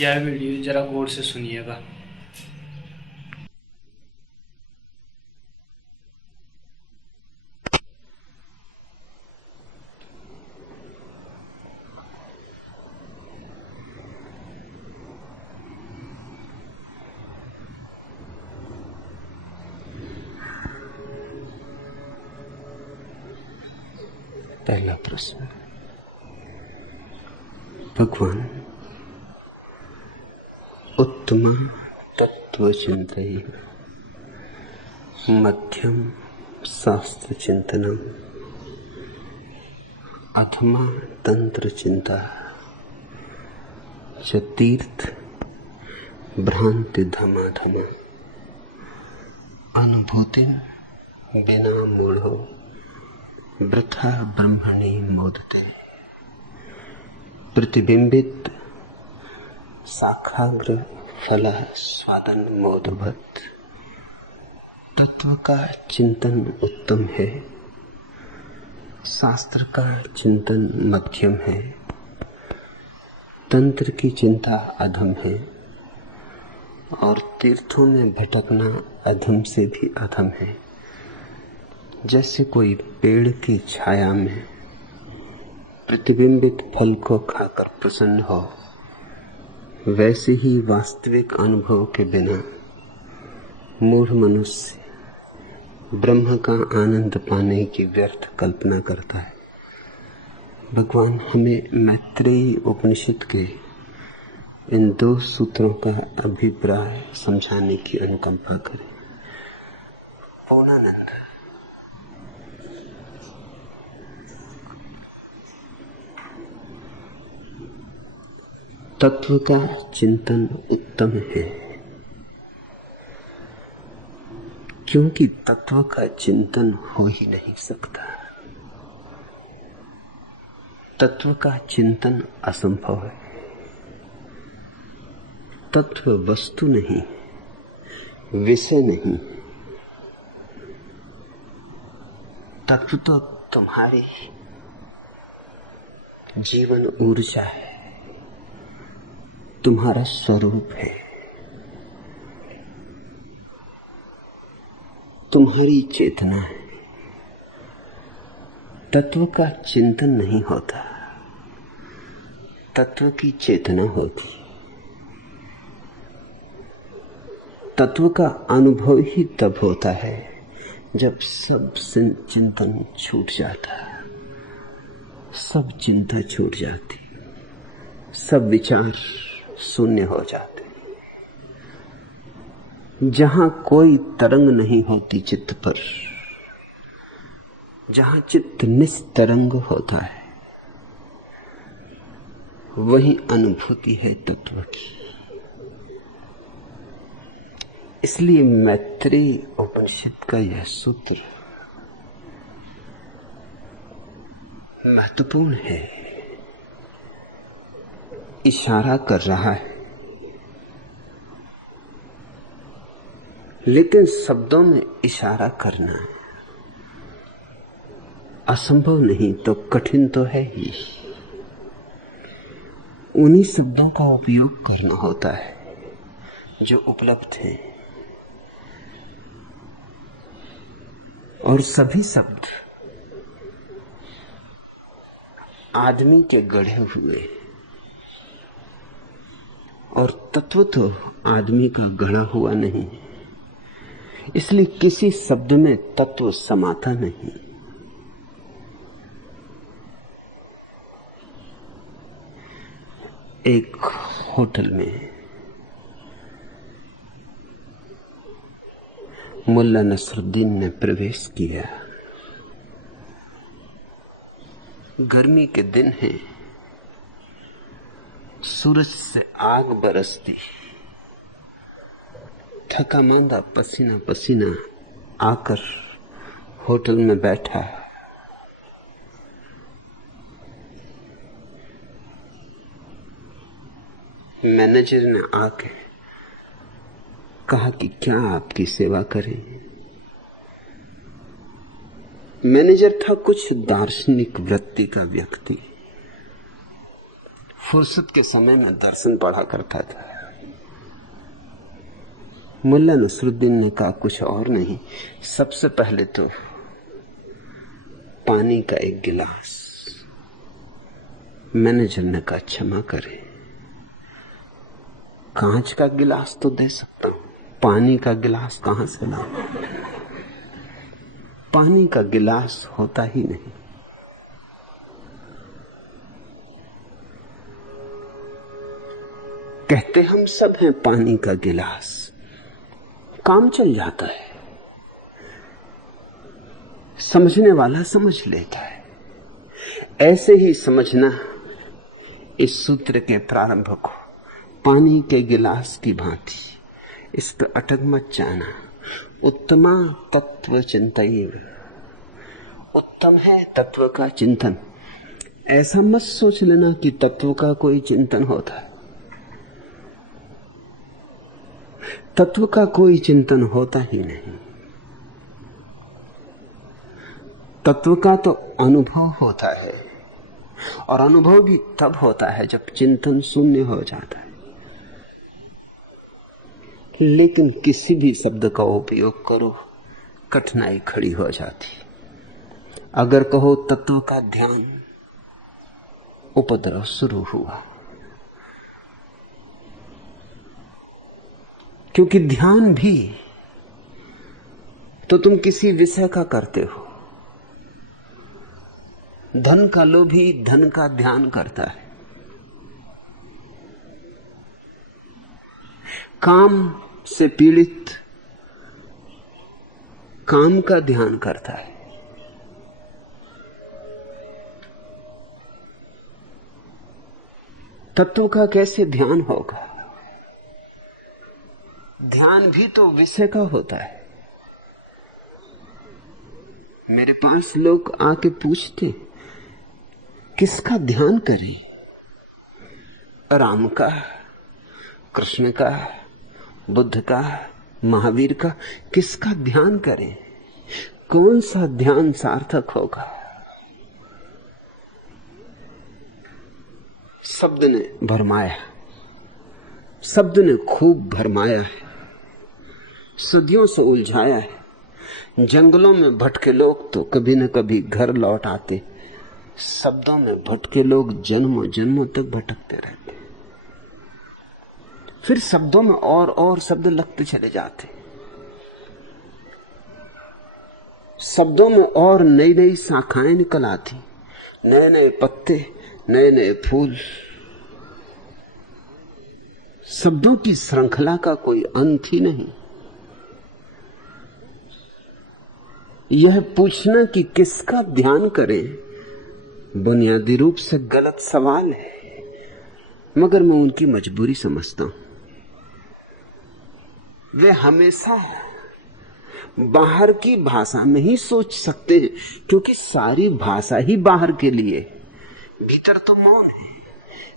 यह वीडियो जरा गौर से सुनिएगा। पहला प्रश्न। भगवान उत्तम तत्व चिंतन, मध्यम शास्त्र चिंतनम, अधमा तंत्र चिंता, च तीर्थ भ्रांति धमाधमा, अनुभूति बिना मूढ़ो वृथा ब्रह्मणि मोदते, प्रतिबिंबित साखाग्र फल स्वादन मोदवत। तत्व का चिंतन उत्तम है, शास्त्र का चिंतन मध्यम है, तंत्र की चिंता अधम है, और तीर्थों में भटकना अधम से भी अधम है। जैसे कोई पेड़ की छाया में प्रतिबिंबित फल को खाकर प्रसन्न हो, वैसे ही वास्तविक अनुभव के बिना मूढ़ मनुष्य ब्रह्म का आनंद पाने की व्यर्थ कल्पना करता है। भगवान हमें मैत्रेयी उपनिषद के इन 2 सूत्रों का अभिप्राय समझाने की अनुकंपा करें। पूर्णानंद। तत्व का चिंतन उत्तम है, क्योंकि तत्व का चिंतन हो ही नहीं सकता। तत्व का चिंतन असंभव है। तत्व वस्तु नहीं, विषय नहीं। तत्व तो तुम्हारी जीवन ऊर्जा है, तुम्हारा स्वरूप है, तुम्हारी चेतना है। तत्व का चिंतन नहीं होता, तत्व की चेतना होती। तत्व का अनुभव ही तब होता है जब सब चिंतन छूट जाता, सब चिंता छूट जाती, सब विचार शून्य हो जाते। जहां कोई तरंग नहीं होती चित्त पर, जहां चित्त निस्तरंग होता है, वही अनुभूति है तत्व की। इसलिए मैत्रेयी उपनिषद का यह सूत्र महत्वपूर्ण है, इशारा कर रहा है। लेकिन शब्दों में इशारा करना असंभव नहीं तो कठिन तो है ही। उन्हीं शब्दों का उपयोग करना होता है जो उपलब्ध हैं, और सभी शब्द आदमी के गढ़े हुए, और तत्व तो आदमी का गढ़ा हुआ नहीं, इसलिए किसी शब्द में तत्व समाता नहीं। एक होटल में मुल्ला नसरुद्दीन ने प्रवेश किया। गर्मी के दिन हैं, सूरज से आग बरसती, थका मांदा पसीना पसीना आकर होटल में बैठा। मैनेजर ने आके कहा कि क्या आपकी सेवा करें। मैनेजर था कुछ दार्शनिक वृत्ति का व्यक्ति, फुर्सत के समय में दर्शन पढ़ा करता था। मुल्ला नसरुद्दीन ने कहा कुछ और नहीं, सबसे पहले तो पानी का एक गिलास। मैनेजर ने कहा क्षमा करें, कांच का गिलास तो दे सकता हूं, पानी का गिलास कहां से लाऊं? पानी का गिलास होता ही नहीं। कहते हम सब हैं पानी का गिलास, काम चल जाता है, समझने वाला समझ लेता है। ऐसे ही समझना इस सूत्र के प्रारंभ को, पानी के गिलास की भांति। इस पर अटक मत जाना। उत्तमा तत्व चिंतन, उत्तम है तत्व का चिंतन। ऐसा मत सोच लेना कि तत्व का कोई चिंतन होता है। तत्व का कोई चिंतन होता ही नहीं। तत्व का तो अनुभव होता है, और अनुभव भी तब होता है जब चिंतन शून्य हो जाता है। लेकिन किसी भी शब्द का उपयोग करो, कठिनाई खड़ी हो जाती। अगर कहो तत्व का ध्यान, उपद्रव शुरू हुआ। क्योंकि ध्यान भी तो तुम किसी विषय का करते हो। धन का लोभी धन का ध्यान करता है, काम से पीड़ित काम का ध्यान करता है। तत्व का कैसे ध्यान होगा? ध्यान भी तो विषय का होता है। मेरे पास लोग आके पूछते किसका ध्यान करें? राम का, कृष्ण का, बुद्ध का, महावीर का, किसका ध्यान करें? कौन सा ध्यान सार्थक होगा? शब्द ने भरमाया, शब्द ने खूब भरमाया है, सदियों से उलझाया है। जंगलों में भटके लोग तो कभी न कभी घर लौट आते, शब्दों में भटके लोग जन्मों जन्मों तक भटकते रहते। फिर शब्दों में और शब्द लगते चले जाते, शब्दों में और नई नई शाखाएं निकल आती, नए नए पत्ते, नए नए फूल। शब्दों की श्रृंखला का कोई अंत ही नहीं। यह पूछना कि किसका ध्यान करें बुनियादी रूप से गलत सवाल है, मगर मैं उनकी मजबूरी समझता हूं। वे हमेशा बाहर की भाषा में ही सोच सकते हैं, क्योंकि सारी भाषा ही बाहर के लिए। भीतर तो मौन है,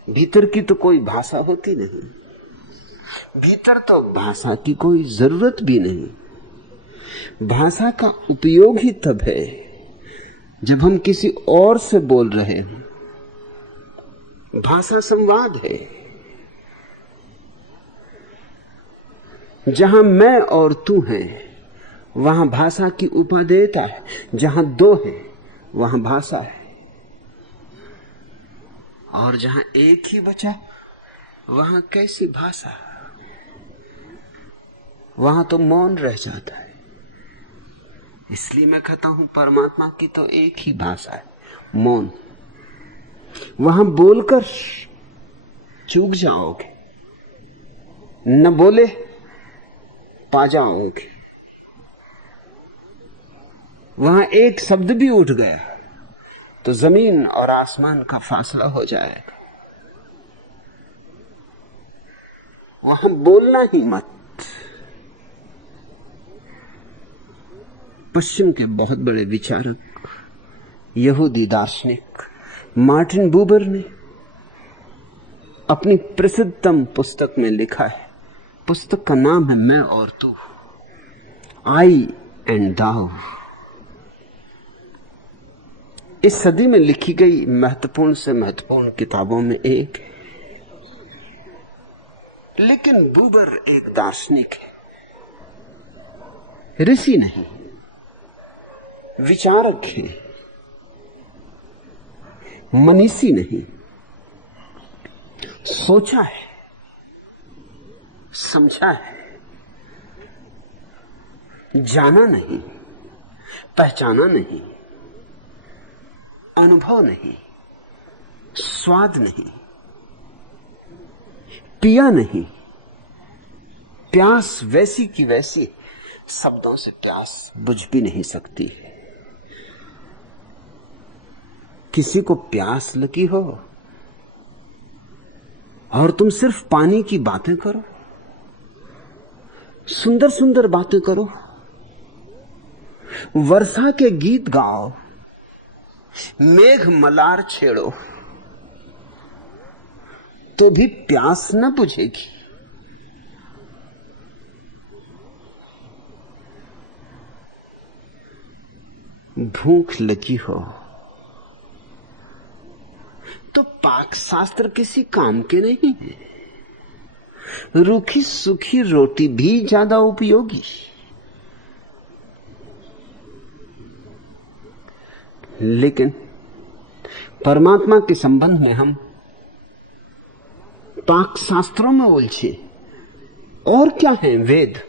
भीतर की तो कोई भाषा होती नहीं, भीतर तो भाषा की कोई जरूरत भी नहीं। भाषा का उपयोग ही तब है जब हम किसी और से बोल रहे हैं। भाषा संवाद है। जहां मैं और तू हैं, वहां भाषा की उपादेयता है। जहां दो हैं, वहां भाषा है। और जहां एक ही बचा, वहां कैसी भाषा? वहां तो मौन रह जाता है। इसलिए मैं कहता हूं परमात्मा की तो एक ही भाषा है, मौन। वहां बोलकर चूक जाओगे, न बोले पा जाओगे। वहां एक शब्द भी उठ गया तो जमीन और आसमान का फासला हो जाएगा। वहां बोलना ही मत। पश्चिम के बहुत बड़े विचारक, यहूदी दार्शनिक मार्टिन बूबर ने अपनी प्रसिद्धतम पुस्तक में लिखा है, पुस्तक का नाम है मैं और तू, आई एंड दाउ। इस सदी में लिखी गई महत्वपूर्ण से महत्वपूर्ण किताबों में एक है। लेकिन बूबर एक दार्शनिक है, ऋषि नहीं, विचारक है, मनीषी नहीं। सोचा है, समझा है, जाना नहीं, पहचाना नहीं, अनुभव नहीं, स्वाद नहीं, पिया नहीं। प्यास वैसी की वैसी, शब्दों से प्यास बुझ भी नहीं सकती। किसी को प्यास लगी हो और तुम सिर्फ पानी की बातें करो, सुंदर सुंदर बातें करो, वर्षा के गीत गाओ, मेघ मलार छेड़ो, तो भी प्यास न बुझेगी। भूख लगी हो तो पाक शास्त्र किसी काम के नहीं है। रूखी सूखी रोटी भी ज्यादा उपयोगी। लेकिन परमात्मा के संबंध में हम पाक शास्त्रों में उलझे। और क्या है वेद,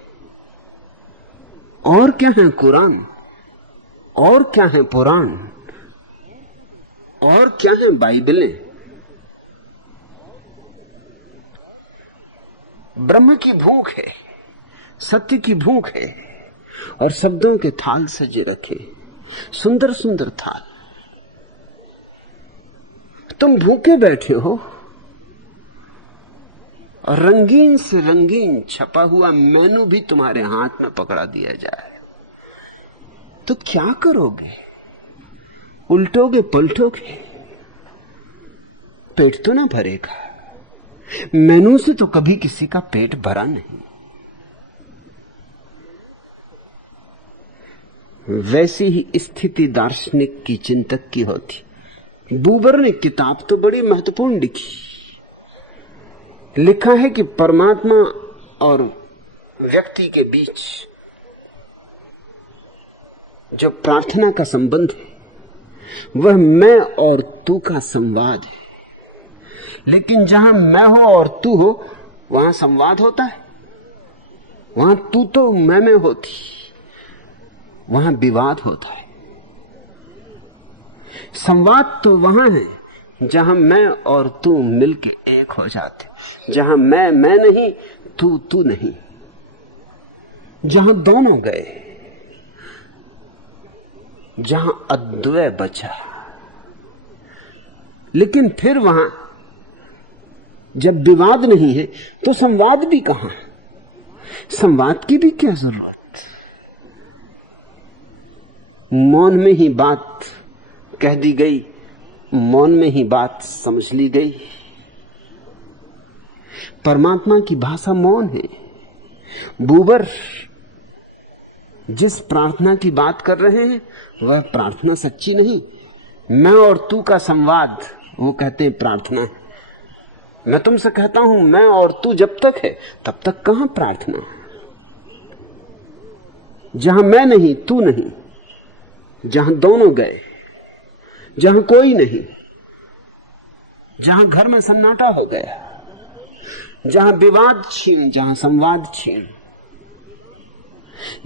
और क्या है कुरान, और क्या है पुराण, और क्या है बाइबलें। ब्रह्म की भूख है, सत्य की भूख है, और शब्दों के थाल सजे रखे, सुंदर सुंदर थाल। तुम भूखे बैठे हो और रंगीन से रंगीन छपा हुआ मेनू भी तुम्हारे हाथ में पकड़ा दिया जाए तो क्या करोगे? उल्टोगे पलटोगे, पेट तो ना भरेगा। मेनू से तो कभी किसी का पेट भरा नहीं। वैसी ही स्थिति दार्शनिक की, चिंतक की होती। बूबर ने किताब तो बड़ी महत्वपूर्ण लिखी। लिखा है कि परमात्मा और व्यक्ति के बीच जो प्रार्थना का संबंध है वह मैं और तू का संवाद है। लेकिन जहां मैं हो और तू हो वहां संवाद होता है। वहां तू तो मैं में होती, वहां विवाद होता है। संवाद तो वहां है जहां मैं और तू मिलके एक हो जाते, जहां मैं नहीं, तू नहीं, जहां दोनों गए, जहां अद्वय बचा। लेकिन फिर वहां जब विवाद नहीं है तो संवाद भी कहां? संवाद की भी क्या जरूरत? मौन में ही बात कह दी गई, मौन में ही बात समझ ली गई। परमात्मा की भाषा मौन है। बूबर जिस प्रार्थना की बात कर रहे हैं वह प्रार्थना सच्ची नहीं। मैं और तू का संवाद, वो कहते हैं प्रार्थना है। मैं तुमसे कहता हूं मैं और तू जब तक है तब तक कहां प्रार्थना? जहां मैं नहीं, तू नहीं, जहां दोनों गए, जहां कोई नहीं, जहां घर में सन्नाटा हो गया, जहां विवाद छीन, जहां संवाद छीन,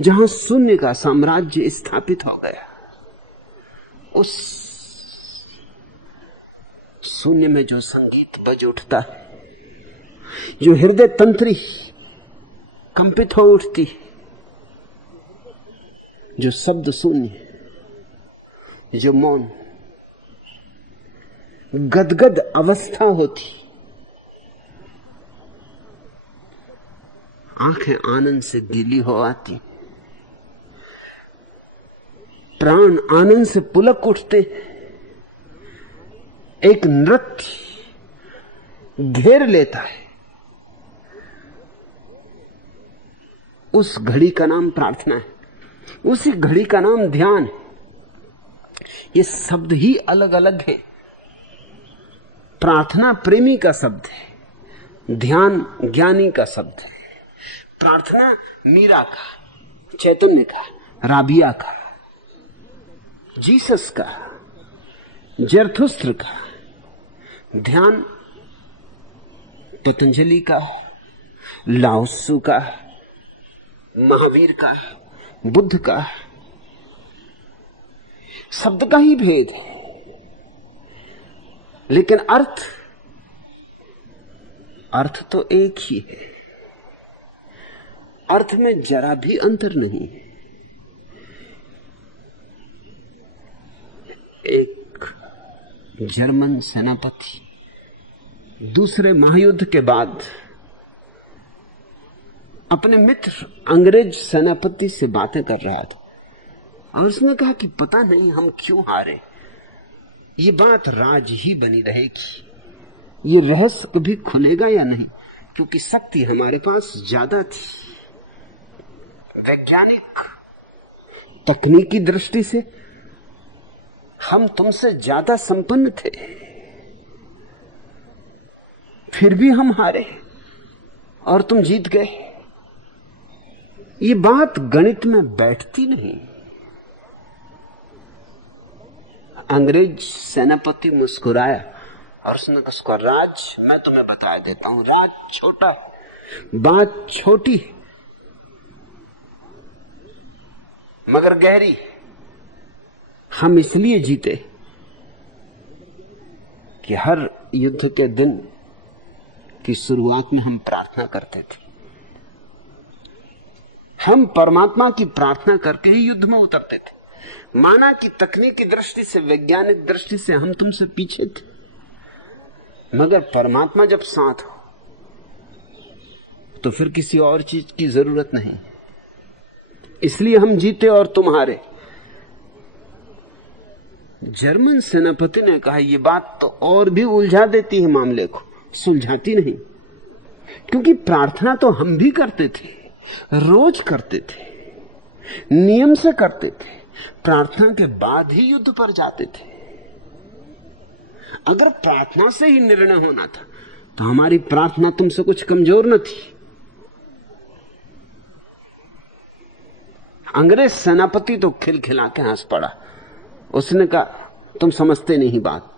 जहां शून्य का साम्राज्य स्थापित हो गया, उस शून्य में जो संगीत बज उठता है, जो हृदय तंत्री कंपित हो उठती, जो शब्द शून्य, जो मौन, गदगद अवस्था होती, आंखें आनंद से गीली हो आती, प्राण आनंद से पुलक उठते, एक नृत्य घेर लेता है। उस घड़ी का नाम प्रार्थना है, उसी घड़ी का नाम ध्यान है। ये शब्द ही अलग अलग है। प्रार्थना प्रेमी का शब्द है, ध्यान ज्ञानी का शब्द है, प्रार्थना मीरा का, चैतन्य का, राबिया का, जीसस का, जरथुस्त्र का। ध्यान पतंजलि का, लाओत्सु का, महावीर का, बुद्ध का। शब्द का ही भेद है, लेकिन अर्थ तो एक ही है। अर्थ में जरा भी अंतर नहीं है। एक जर्मन सेनापति दूसरे महायुद्ध के बाद अपने मित्र अंग्रेज सेनापति से बातें कर रहा था और उसने कहा कि पता नहीं हम क्यों हारे, ये बात राज ही बनी रहेगी, ये रहस्य कभी खुलेगा या नहीं, क्योंकि शक्ति हमारे पास ज्यादा थी। वैज्ञानिक तकनीकी दृष्टि से हम तुमसे ज्यादा संपन्न थे, फिर भी हम हारे और तुम जीत गए। ये बात गणित में बैठती नहीं। अंग्रेज सेनापति मुस्कुराया और उसने कहा, राज मैं तुम्हें बता देता हूं, राज छोटा है, बात छोटी है मगर गहरी। हम इसलिए जीते कि हर युद्ध के दिन की शुरुआत में हम प्रार्थना करते थे। हम परमात्मा की प्रार्थना करके ही युद्ध में उतरते थे। माना कि तकनीकी दृष्टि से, वैज्ञानिक दृष्टि से हम तुमसे पीछे थे, मगर परमात्मा जब साथ हो तो फिर किसी और चीज की जरूरत नहीं। इसलिए हम जीते और तुम हारे। जर्मन सेनापति ने कहा, यह बात तो और भी उलझा देती है मामले को, सुलझाती नहीं। क्योंकि प्रार्थना तो हम भी करते थे, रोज करते थे, नियम से करते थे, प्रार्थना के बाद ही युद्ध पर जाते थे। अगर प्रार्थना से ही निर्णय होना था तो हमारी प्रार्थना तुमसे कुछ कमजोर न थी। अंग्रेज सेनापति तो खिलखिला के हंस पड़ा। उसने कहा, तुम समझते नहीं बात,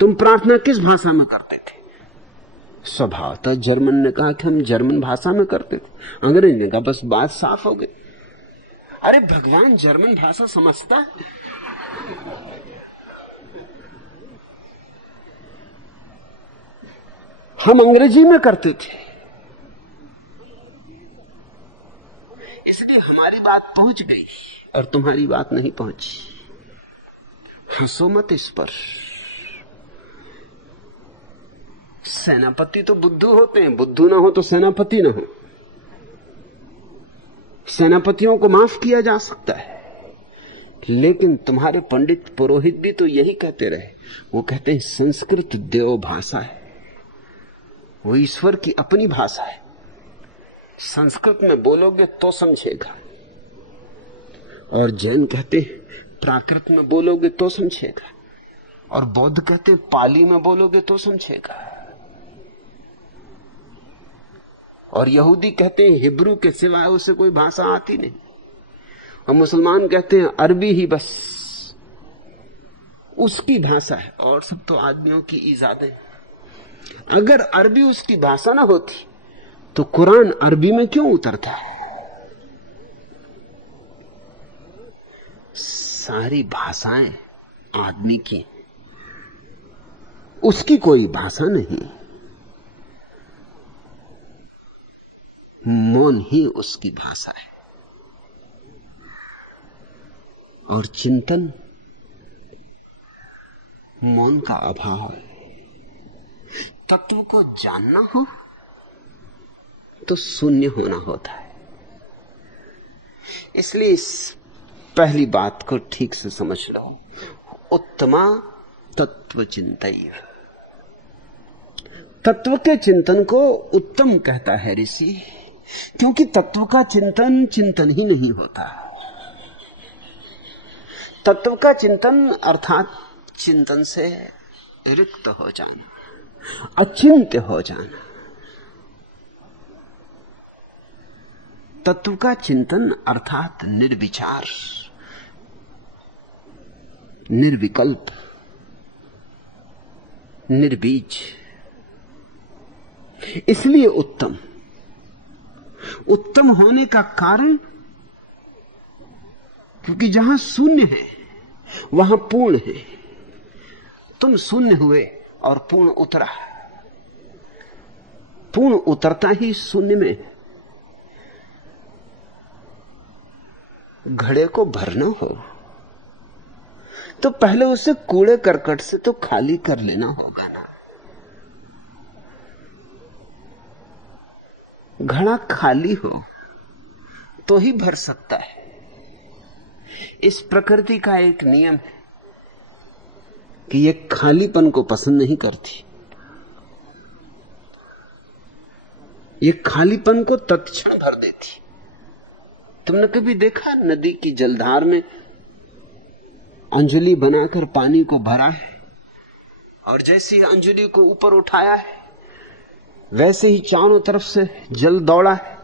तुम प्रार्थना किस भाषा में करते थे? स्वभावतः जर्मन ने कहा कि हम जर्मन भाषा में करते थे। अंग्रेज ने कहा, बस बात साफ हो गई। अरे भगवान जर्मन भाषा समझता है? हम अंग्रेजी में करते थे, इसलिए हमारी बात पहुंच गई और तुम्हारी बात नहीं पहुंची। हंसो मत इस पर। सेनापति तो बुद्धू होते हैं, बुद्धू ना हो तो सेनापति ना हो। सेनापतियों को माफ किया जा सकता है, लेकिन तुम्हारे पंडित पुरोहित भी तो यही कहते रहे। वो कहते हैं संस्कृत देव भाषा है, वो ईश्वर की अपनी भाषा है। संस्कृत में बोलोगे तो समझेगा। और जैन कहते हैं प्राकृत में बोलोगे तो समझेगा, और बौद्ध कहते हैं पाली में बोलोगे तो समझेगा, और यहूदी कहते हैं हिब्रू के सिवाय उसे कोई भाषा आती नहीं, और मुसलमान कहते हैं अरबी ही बस उसकी भाषा है, और सब तो आदमियों की इजादें। अगर अरबी उसकी भाषा ना होती तो कुरान अरबी में क्यों उतरता है? सारी भाषाएं आदमी की, उसकी कोई भाषा नहीं। मौन ही उसकी भाषा है। और चिंतन मौन का अभाव है। तत्व को जानना हो तो शून्य होना होता है। इसलिए इस पहली बात को ठीक से समझ लो। उत्तमा तत्व चिंतय। तत्व के चिंतन को उत्तम कहता है ऋषि, क्योंकि तत्व का चिंतन चिंतन ही नहीं होता। तत्व का चिंतन अर्थात चिंतन से रिक्त हो जाना, अचिंत्य हो जाना, तत्व का चिंतन अर्थात निर्विचार, निर्विकल्प, निर्बीज, इसलिए उत्तम। उत्तम होने का कारण, क्योंकि जहां शून्य है वहां पूर्ण है। तुम शून्य हुए और पूर्ण उतरा। पूर्ण उतरता ही शून्य में। घड़े को भरना हो तो पहले उसे कूड़े करकट से तो खाली कर लेना होगा ना। घड़ा खाली हो तो ही भर सकता है। इस प्रकृति का एक नियम है कि यह खालीपन को पसंद नहीं करती। यह खालीपन को तत्क्षण भर देती। तुमने कभी देखा नदी की जलधार में अंजलि बनाकर पानी को भरा है और जैसे ही अंजलि को ऊपर उठाया है वैसे ही चारों तरफ से जल दौड़ा है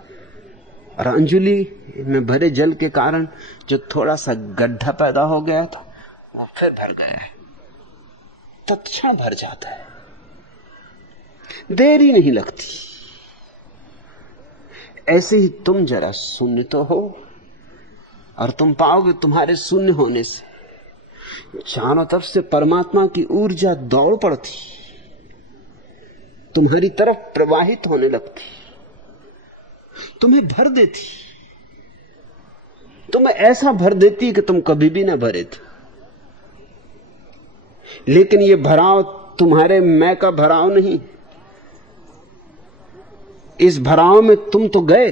और अंजलि में भरे जल के कारण जो थोड़ा सा गड्ढा पैदा हो गया था वो फिर भर गया है। तत्क्षण भर जाता है, देर ही नहीं लगती। ऐसे ही तुम जरा शून्य तो हो और तुम पाओगे तुम्हारे शून्य होने से चारों तरफ से परमात्मा की ऊर्जा दौड़ पड़ती, तुम्हारी तरफ प्रवाहित होने लगती, तुम्हें भर देती, तुम्हें ऐसा भर देती कि तुम कभी भी ना भरे थे। लेकिन यह भराव तुम्हारे मैं का भराव नहीं। इस भराव में तुम तो गए,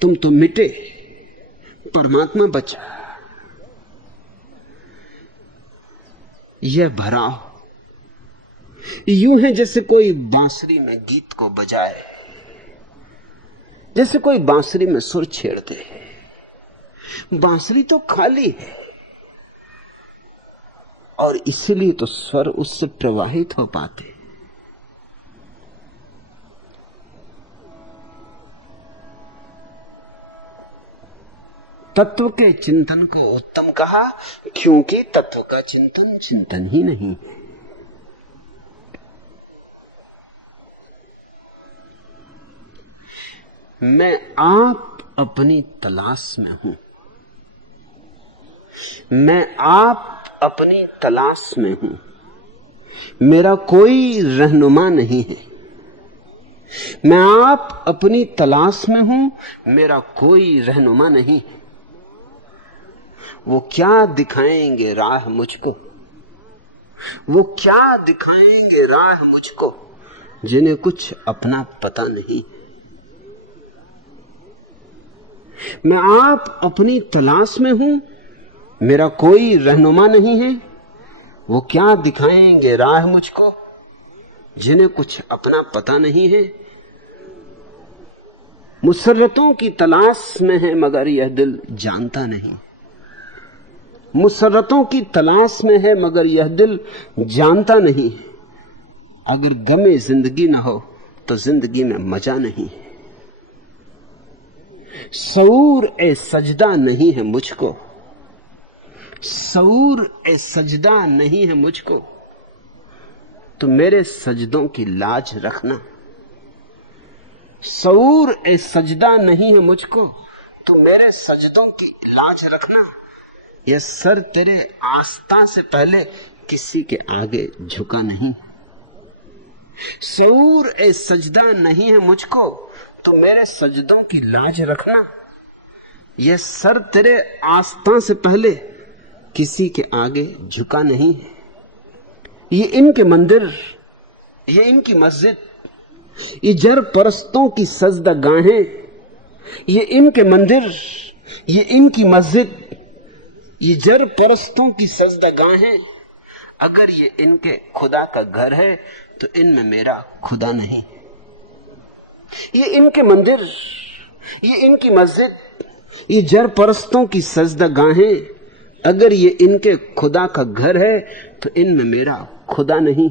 तुम तो मिटे, परमात्मा बचा। यह भराव यूं है जैसे कोई बांसुरी में गीत को बजाए, जैसे कोई बांसुरी में सुर छेड़ दे। बांसुरी तो खाली है और इसीलिए तो स्वर उससे प्रवाहित हो पाते। तत्व के चिंतन को उत्तम कहा क्योंकि तत्व का चिंतन चिंतन ही नहीं है। मैं आप अपनी तलाश में हूं। मैं आप अपनी तलाश में हूं। मेरा कोई रहनुमा नहीं है। मैं आप अपनी तलाश में हूं, मेरा कोई रहनुमा नहीं है। वो क्या दिखाएंगे राह मुझको, वो क्या दिखाएंगे राह मुझको, जिन्हें कुछ अपना पता नहीं। मैं आप अपनी तलाश में हूं, मेरा कोई रहनुमा नहीं है। वो क्या दिखाएंगे राह मुझको, जिन्हें कुछ अपना पता नहीं है। मुसर्रतों की तलाश में है मगर यह दिल जानता नहीं। मुसर्रतों की तलाश में है मगर यह दिल जानता नहीं। अगर गमे जिंदगी न हो तो जिंदगी में मजा नहीं। शऊर ए सजदा नहीं है मुझको, शऊर ए सजदा नहीं है मुझको, तो मेरे सजदों की लाज रखना। शऊर ए सजदा नहीं है मुझको, तो मेरे सजदों की लाज रखना। यह सर तेरे आस्था से पहले किसी के आगे झुका नहीं। शऊर ए सजदा नहीं है मुझको, तो मेरे सजदों की लाज रखना। यह सर तेरे आस्था से पहले किसी के आगे झुका नहीं है। ये इनके मंदिर, ये इनकी मस्जिद, ये जर परस्तों की सजदा गाहें, ये इनके मंदिर, ये इनकी मस्जिद, ये जर परस्तों की सजदा गाहें, अगर ये इनके खुदा का घर है तो इनमें मेरा खुदा नहीं। ये इनके मंदिर, ये इनकी मस्जिद, ये जर परस्तों की सजदा गाहें, अगर ये इनके खुदा का घर है तो इनमें मेरा खुदा नहीं।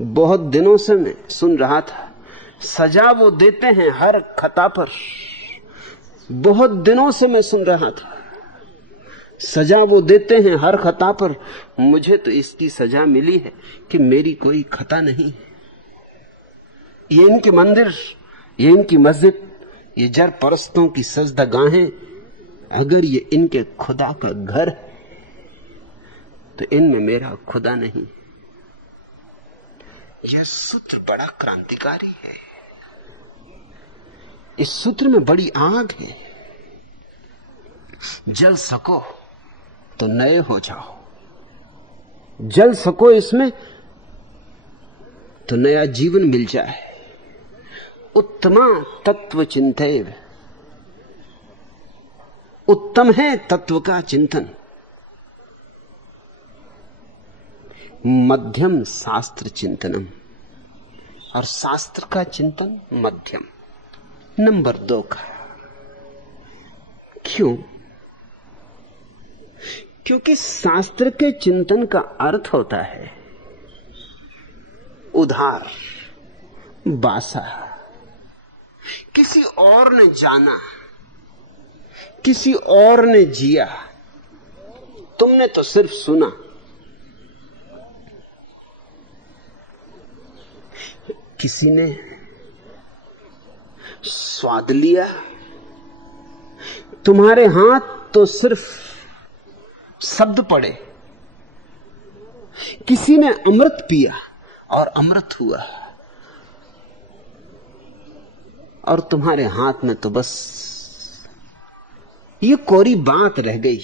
बहुत दिनों से मैं सुन रहा था, सजा वो देते हैं हर खता पर, बहुत दिनों से मैं सुन रहा था। सजा वो देते हैं हर खता पर, मुझे तो इसकी सजा मिली है कि मेरी कोई खता नहीं। ये इनके मंदिर, ये इनकी मस्जिद, ये जर परस्तों की सजदागाहें, अगर ये इनके खुदा का घर है तो इनमें मेरा खुदा नहीं। यह सूत्र बड़ा क्रांतिकारी है। इस सूत्र में बड़ी आग है। जल सको तो नए हो जाओ, जल सको इसमें तो नया जीवन मिल जाए। उत्तमा तत्व चिंतन, उत्तम है तत्व का चिंतन। मध्यम शास्त्र चिंतनम, और शास्त्र का चिंतन मध्यम, नंबर 2 का। क्यों? क्योंकि शास्त्र के चिंतन का अर्थ होता है उधार, बासा। किसी और ने जाना, किसी और ने जिया, तुमने तो सिर्फ सुना। किसी ने स्वाद लिया, तुम्हारे हाथ तो सिर्फ शब्द पड़े। किसी ने अमृत पिया और अमृत हुआ, और तुम्हारे हाथ में तो बस ये कोरी बात रह गई।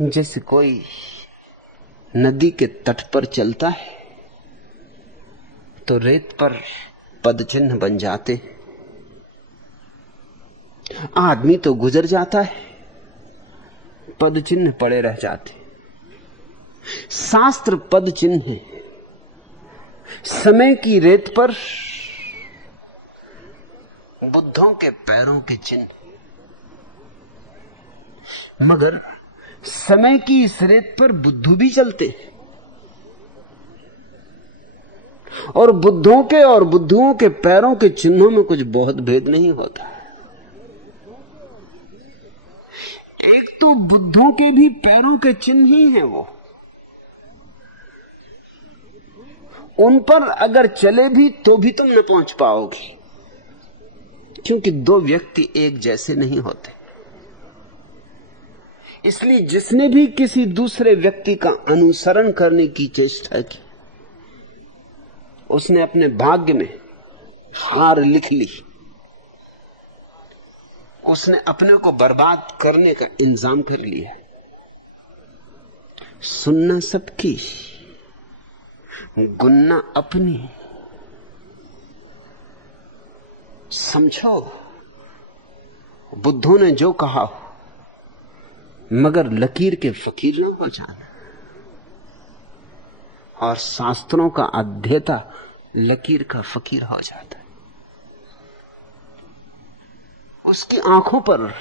जैसे कोई नदी के तट पर चलता है तो रेत पर पद चिन्ह बन जाते, आदमी तो गुजर जाता है, पद चिन्ह पड़े रह जाते। शास्त्र पद चिन्ह है, समय की रेत पर बुद्धों के पैरों के चिन्ह। मगर समय की इस रेत पर बुद्धू भी चलते, और बुद्धों के और बुद्धुओं के पैरों के चिन्हों में कुछ बहुत भेद नहीं होता। एक तो बुद्धों के भी पैरों के चिन्ह ही हैं वो, उन पर अगर चले भी तो भी तुम न पहुंच पाओगे, क्योंकि 2 व्यक्ति एक जैसे नहीं होते। इसलिए जिसने भी किसी दूसरे व्यक्ति का अनुसरण करने की चेष्टा की, उसने अपने भाग्य में हार लिख ली, उसने अपने को बर्बाद करने का इंतजाम कर लिया। सुनना सबकी, गुनना अपनी। समझो, बुद्धों ने जो कहा, मगर लकीर के फकीर ना हो जाना। और शास्त्रों का अध्येता लकीर का फकीर हो जाता है। उसकी आंखों पर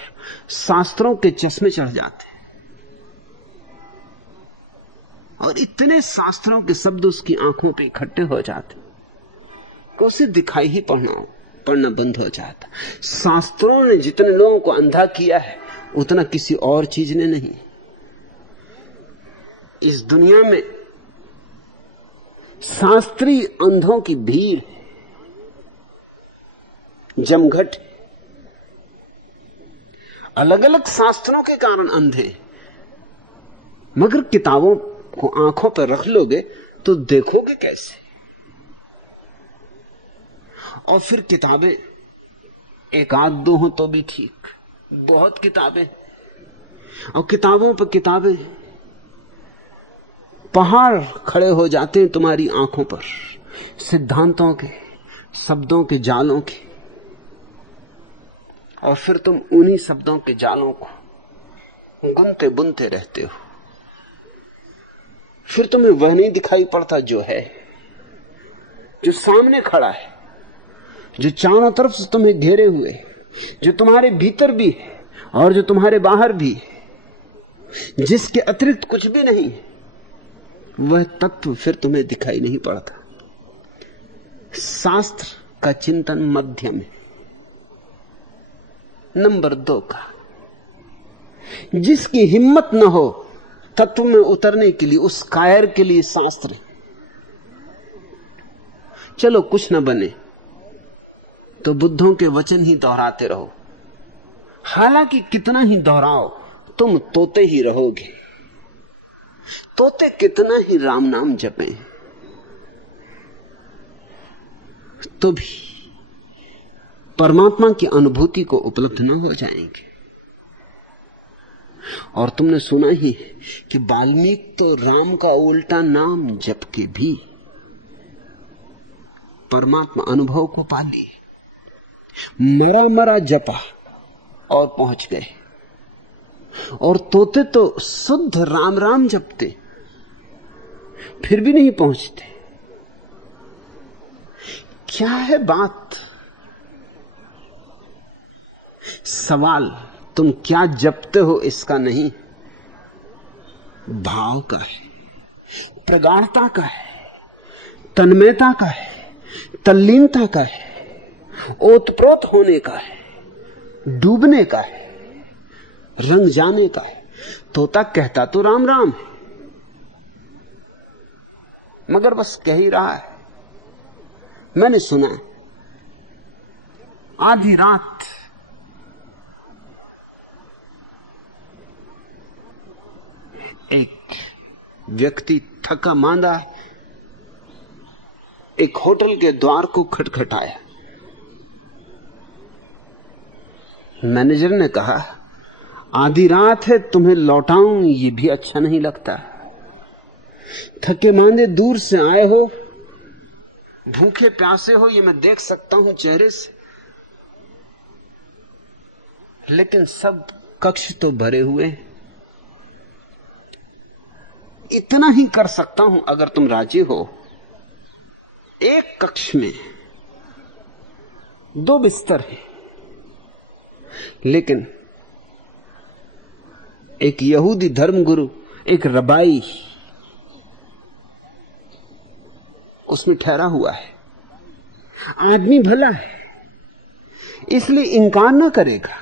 शास्त्रों के चश्मे चढ़ जाते हैं, और इतने शास्त्रों के शब्द उसकी आंखों पे इकट्ठे हो जाते कि उसे दिखाई ही पड़ना बंद हो जाता। शास्त्रों ने जितने लोगों को अंधा किया है उतना किसी और चीज ने नहीं। इस दुनिया में शास्त्रीय अंधों की भीड़, जमघट। अलग अलग शास्त्रों के कारण अंधे, मगर किताबों को आंखों पर रख लोगे तो देखोगे कैसे? और फिर किताबें 1-2 हो तो भी ठीक, बहुत किताबें, और किताबों पर किताबें, पहाड़ खड़े हो जाते हैं तुम्हारी आंखों पर, सिद्धांतों के, शब्दों के जालों के। और फिर तुम उन्हीं शब्दों के जालों को गुनते बुनते रहते हो। फिर तुम्हें वह नहीं दिखाई पड़ता जो है, जो सामने खड़ा है, जो चारों तरफ से तुम्हें घेरे हुए, जो तुम्हारे भीतर भी है और जो तुम्हारे बाहर भी है, जिसके अतिरिक्त कुछ भी नहीं। वह तत्व फिर तुम्हें दिखाई नहीं पड़ता। शास्त्र का चिंतन मध्यम है, नंबर 2 का, जिसकी हिम्मत न हो तत्व में उतरने के लिए, उस कायर के लिए शास्त्र। चलो कुछ न बने तो बुद्धों के वचन ही दोहराते रहो, हालांकि कितना ही दोहराओ तुम तोते ही रहोगे। तोते कितना ही राम नाम जपें तो भी परमात्मा की अनुभूति को उपलब्ध न हो जाएंगे। और तुमने सुना ही है कि वाल्मीकि तो राम का उल्टा नाम जप के भी परमात्मा अनुभव को पा ली। मरा मरा जपा और पहुंच गए। और तोते तो शुद्ध राम राम जपते फिर भी नहीं पहुंचते। क्या है बात? सवाल तुम क्या जपते हो इसका नहीं, भाव का है, प्रगाढ़ता का है, तन्मयता का है, तल्लीनता का है, ओतप्रोत होने का है, डूबने का है, रंग जाने का है। तोता कहता तो राम राम है, मगर बस कह ही रहा है। मैंने सुना आधी रात एक व्यक्ति थका मांदा एक होटल के द्वार को खटखटाया। मैनेजर ने कहा, आधी रात है, तुम्हें लौटाऊं ये भी अच्छा नहीं लगता। थके मांदे दूर से आए हो, भूखे प्यासे हो, ये मैं देख सकता हूं चेहरे से, लेकिन सब कक्ष तो भरे हुए हैं। इतना ही कर सकता हूं अगर तुम राजी हो। एक कक्ष में 2 बिस्तर हैं, लेकिन एक यहूदी धर्मगुरु, एक रबाई उसमें ठहरा हुआ है। आदमी भला है इसलिए इंकार ना करेगा।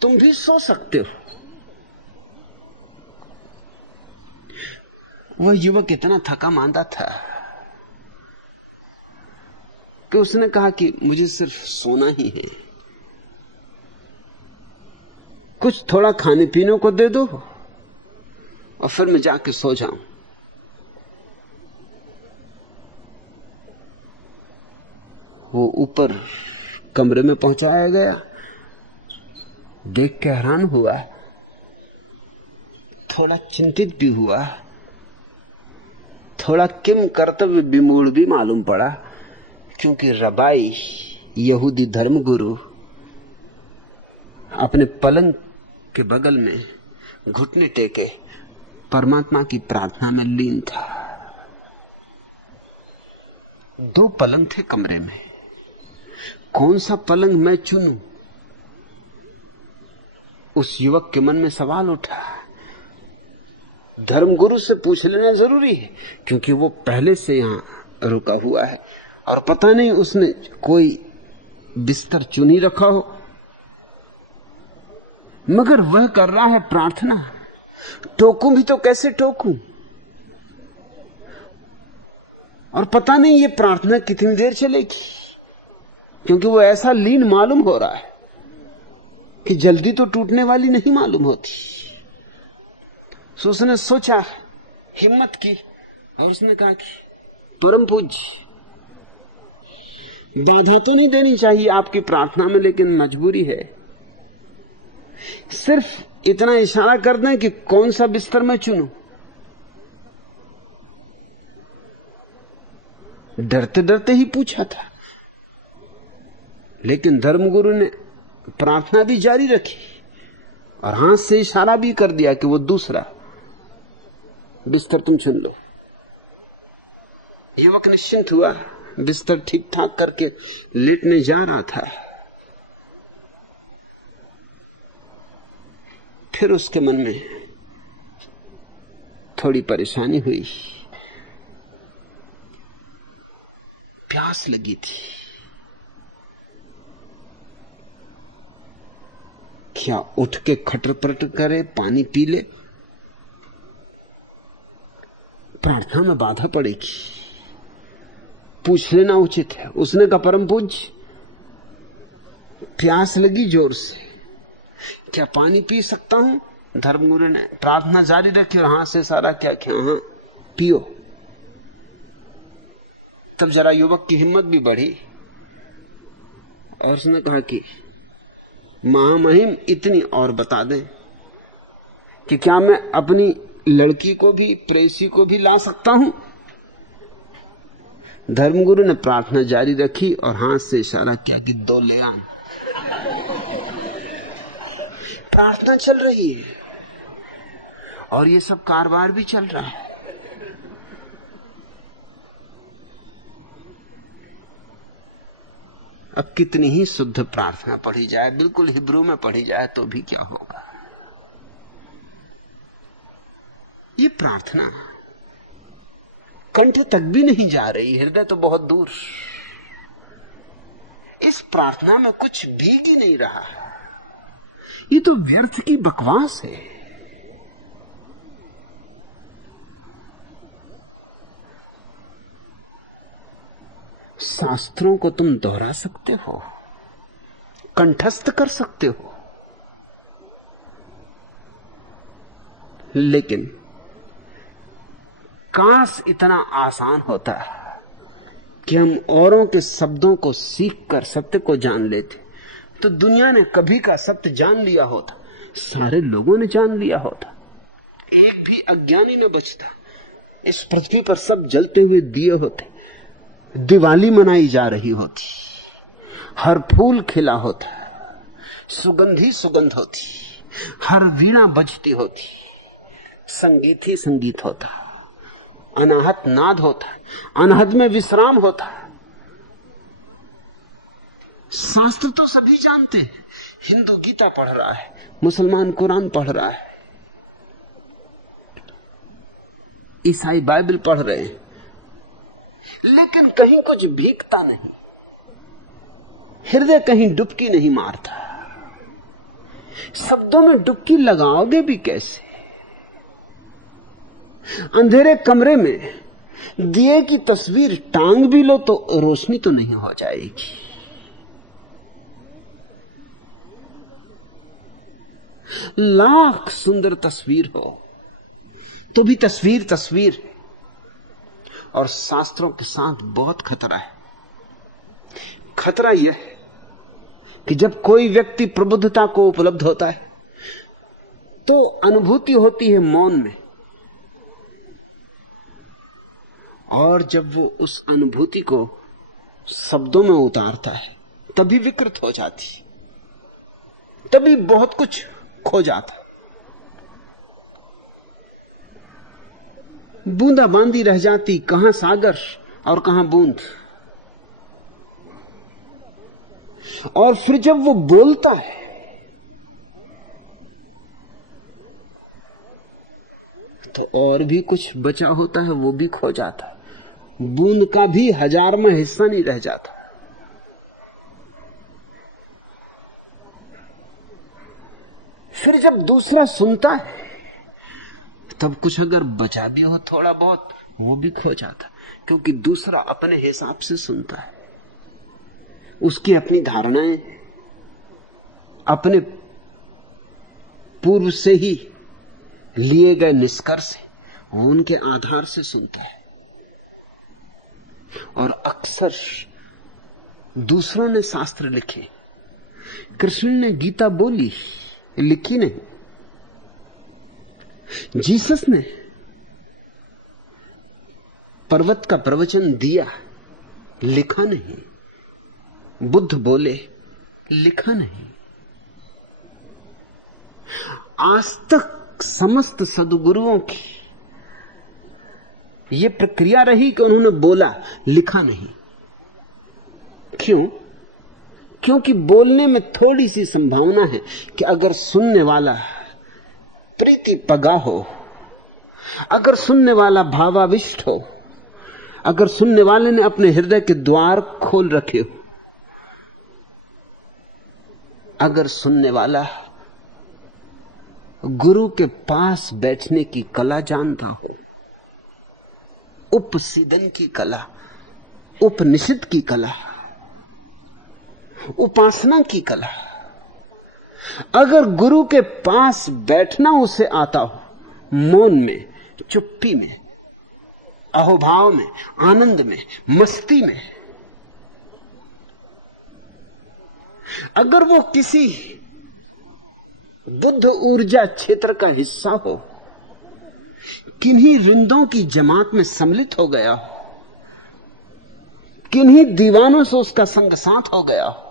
तुम भी सो सकते हो। वह युवक इतना थका मांदा था कि उसने कहा कि मुझे सिर्फ सोना ही है, कुछ थोड़ा खाने पीने को दे दो और फिर मैं जाके सो जाऊं। वो ऊपर कमरे में पहुंचाया गया। देख के हैरान हुआ, थोड़ा चिंतित भी हुआ, थोड़ा किम कर्तव्य विमूढ़ भी मालूम पड़ा, क्योंकि रबाई यहूदी धर्मगुरु अपने पलंग के बगल में घुटने टेके परमात्मा की प्रार्थना में लीन था। 2 पलंग थे कमरे में, कौन सा पलंग मैं चुनूं? उस युवक के मन में सवाल उठा। धर्मगुरु से पूछ लेना जरूरी है, क्योंकि वो पहले से यहां रुका हुआ है और पता नहीं उसने कोई बिस्तर चुन ही रखा हो। मगर वह कर रहा है प्रार्थना, टोकूं भी तो कैसे टोकूं? और पता नहीं ये प्रार्थना कितनी देर चलेगी, क्योंकि वो ऐसा लीन मालूम हो रहा है कि जल्दी तो टूटने वाली नहीं मालूम होती। सो उसने सोचा, हिम्मत की और उसने कहा कि परम पूज्य, बाधा तो नहीं देनी चाहिए आपकी प्रार्थना में, लेकिन मजबूरी है। सिर्फ इतना इशारा कर दें कि कौन सा बिस्तर मैं चुनूं। डरते डरते ही पूछा था, लेकिन धर्मगुरु ने प्रार्थना भी जारी रखी और हाथ से इशारा भी कर दिया कि वो दूसरा बिस्तर तुम चुन लो। युवक निश्चिंत हुआ, बिस्तर ठीक ठाक करके लेटने जा रहा था। फिर उसके मन में थोड़ी परेशानी हुई, प्यास लगी थी। क्या उठ के खटर पटर करे, पानी पी ले? प्रार्थना में बाधा पड़ेगी। पूछ लेना उचित है। उसने कहा, परम पूज्य, प्यास लगी जोर से, क्या पानी पी सकता हूं? धर्मगुरु ने प्रार्थना जारी रखी और हाथ से इशारा किया कि हाँ पियो। तब जरा युवक की हिम्मत भी बढ़ी और उसने कहा कि महामहिम इतनी और बता दें कि क्या मैं अपनी लड़की को भी, प्रेसी को भी ला सकता हूं? धर्मगुरु ने प्रार्थना जारी रखी और हाथ से इशारा किया कि 2 ले आन। प्रार्थना चल रही है और ये सब कारोबार भी चल रहा है। अब कितनी ही शुद्ध प्रार्थना पढ़ी जाए, बिल्कुल हिब्रू में पढ़ी जाए, तो भी क्या होगा? ये प्रार्थना कंठ तक भी नहीं जा रही, हृदय तो बहुत दूर। इस प्रार्थना में कुछ भीग ही नहीं रहा। ये तो व्यर्थ की बकवास है। शास्त्रों को तुम दोहरा सकते हो, कंठस्थ कर सकते हो, लेकिन काश इतना आसान होता कि हम औरों के शब्दों को सीखकर सत्य को जान लेते। तो दुनिया ने कभी का सत्य जान लिया होता, सारे लोगों ने जान लिया होता, एक भी अज्ञानी न बचता। इस पृथ्वी पर सब जलते हुए दिए होते, दिवाली मनाई जा रही होती, हर फूल खिला होता, सुगंधी सुगंध होती, हर वीणा बजती होती, संगीत ही संगीत होता, अनाहत नाद होता, अनाहत में विश्राम होता। शास्त्र तो सभी जानते हैं। हिंदू गीता पढ़ रहा है, मुसलमान कुरान पढ़ रहा है, ईसाई बाइबल पढ़ रहे हैं, लेकिन कहीं कुछ भीगता नहीं, हृदय कहीं डुबकी नहीं मारता। शब्दों में डुबकी लगाओगे भी कैसे? अंधेरे कमरे में दिए की तस्वीर टांग भी लो तो रोशनी तो नहीं हो जाएगी। लाख सुंदर तस्वीर हो तो भी तस्वीर तस्वीर है। और शास्त्रों के साथ बहुत खतरा है। खतरा यह है कि जब कोई व्यक्ति प्रबुद्धता को उपलब्ध होता है तो अनुभूति होती है मौन में, और जब वो उस अनुभूति को शब्दों में उतारता है तभी विकृत हो जाती, तभी बहुत कुछ खो जाता। बूंदा बांदी रह जाती, कहां सागर और कहां बूंद। और फिर जब वो बोलता है तो और भी कुछ बचा होता है, वो भी खो जाता। बूंद का भी 1000वां हिस्सा नहीं रह जाता। फिर जब दूसरा सुनता है तब कुछ अगर बचा भी हो थोड़ा बहुत, वो भी खो जाता, क्योंकि दूसरा अपने हिसाब से सुनता है। उसकी अपनी धारणाएं, अपने पूर्व से ही लिए गए निष्कर्ष, वो उनके आधार से सुनता है। और अक्सर दूसरों ने शास्त्र लिखे, कृष्ण ने गीता बोली, लिखी नहीं। जीसस ने पर्वत का प्रवचन दिया, लिखा नहीं। बुद्ध बोले, लिखा नहीं। आज तक समस्त सद्गुरुओं की यह प्रक्रिया रही कि उन्होंने बोला, लिखा नहीं। क्यों? क्योंकि बोलने में थोड़ी सी संभावना है कि अगर सुनने वाला प्रीति पगा हो, अगर सुनने वाला भावाविष्ट हो, अगर सुनने वाले ने अपने हृदय के द्वार खोल रखे हो, अगर सुनने वाला गुरु के पास बैठने की कला जानता हो, उपसीदन की कला, उपनिषद की कला, उपासना की कला, अगर गुरु के पास बैठना उसे आता हो, मौन में, चुप्पी में, अहोभाव में, आनंद में, मस्ती में, अगर वो किसी बुद्ध ऊर्जा क्षेत्र का हिस्सा हो, किन्हीं रिंदों की जमात में सम्मिलित हो गया हो, किन्हीं दीवानों से उसका संग साथ हो गया हो,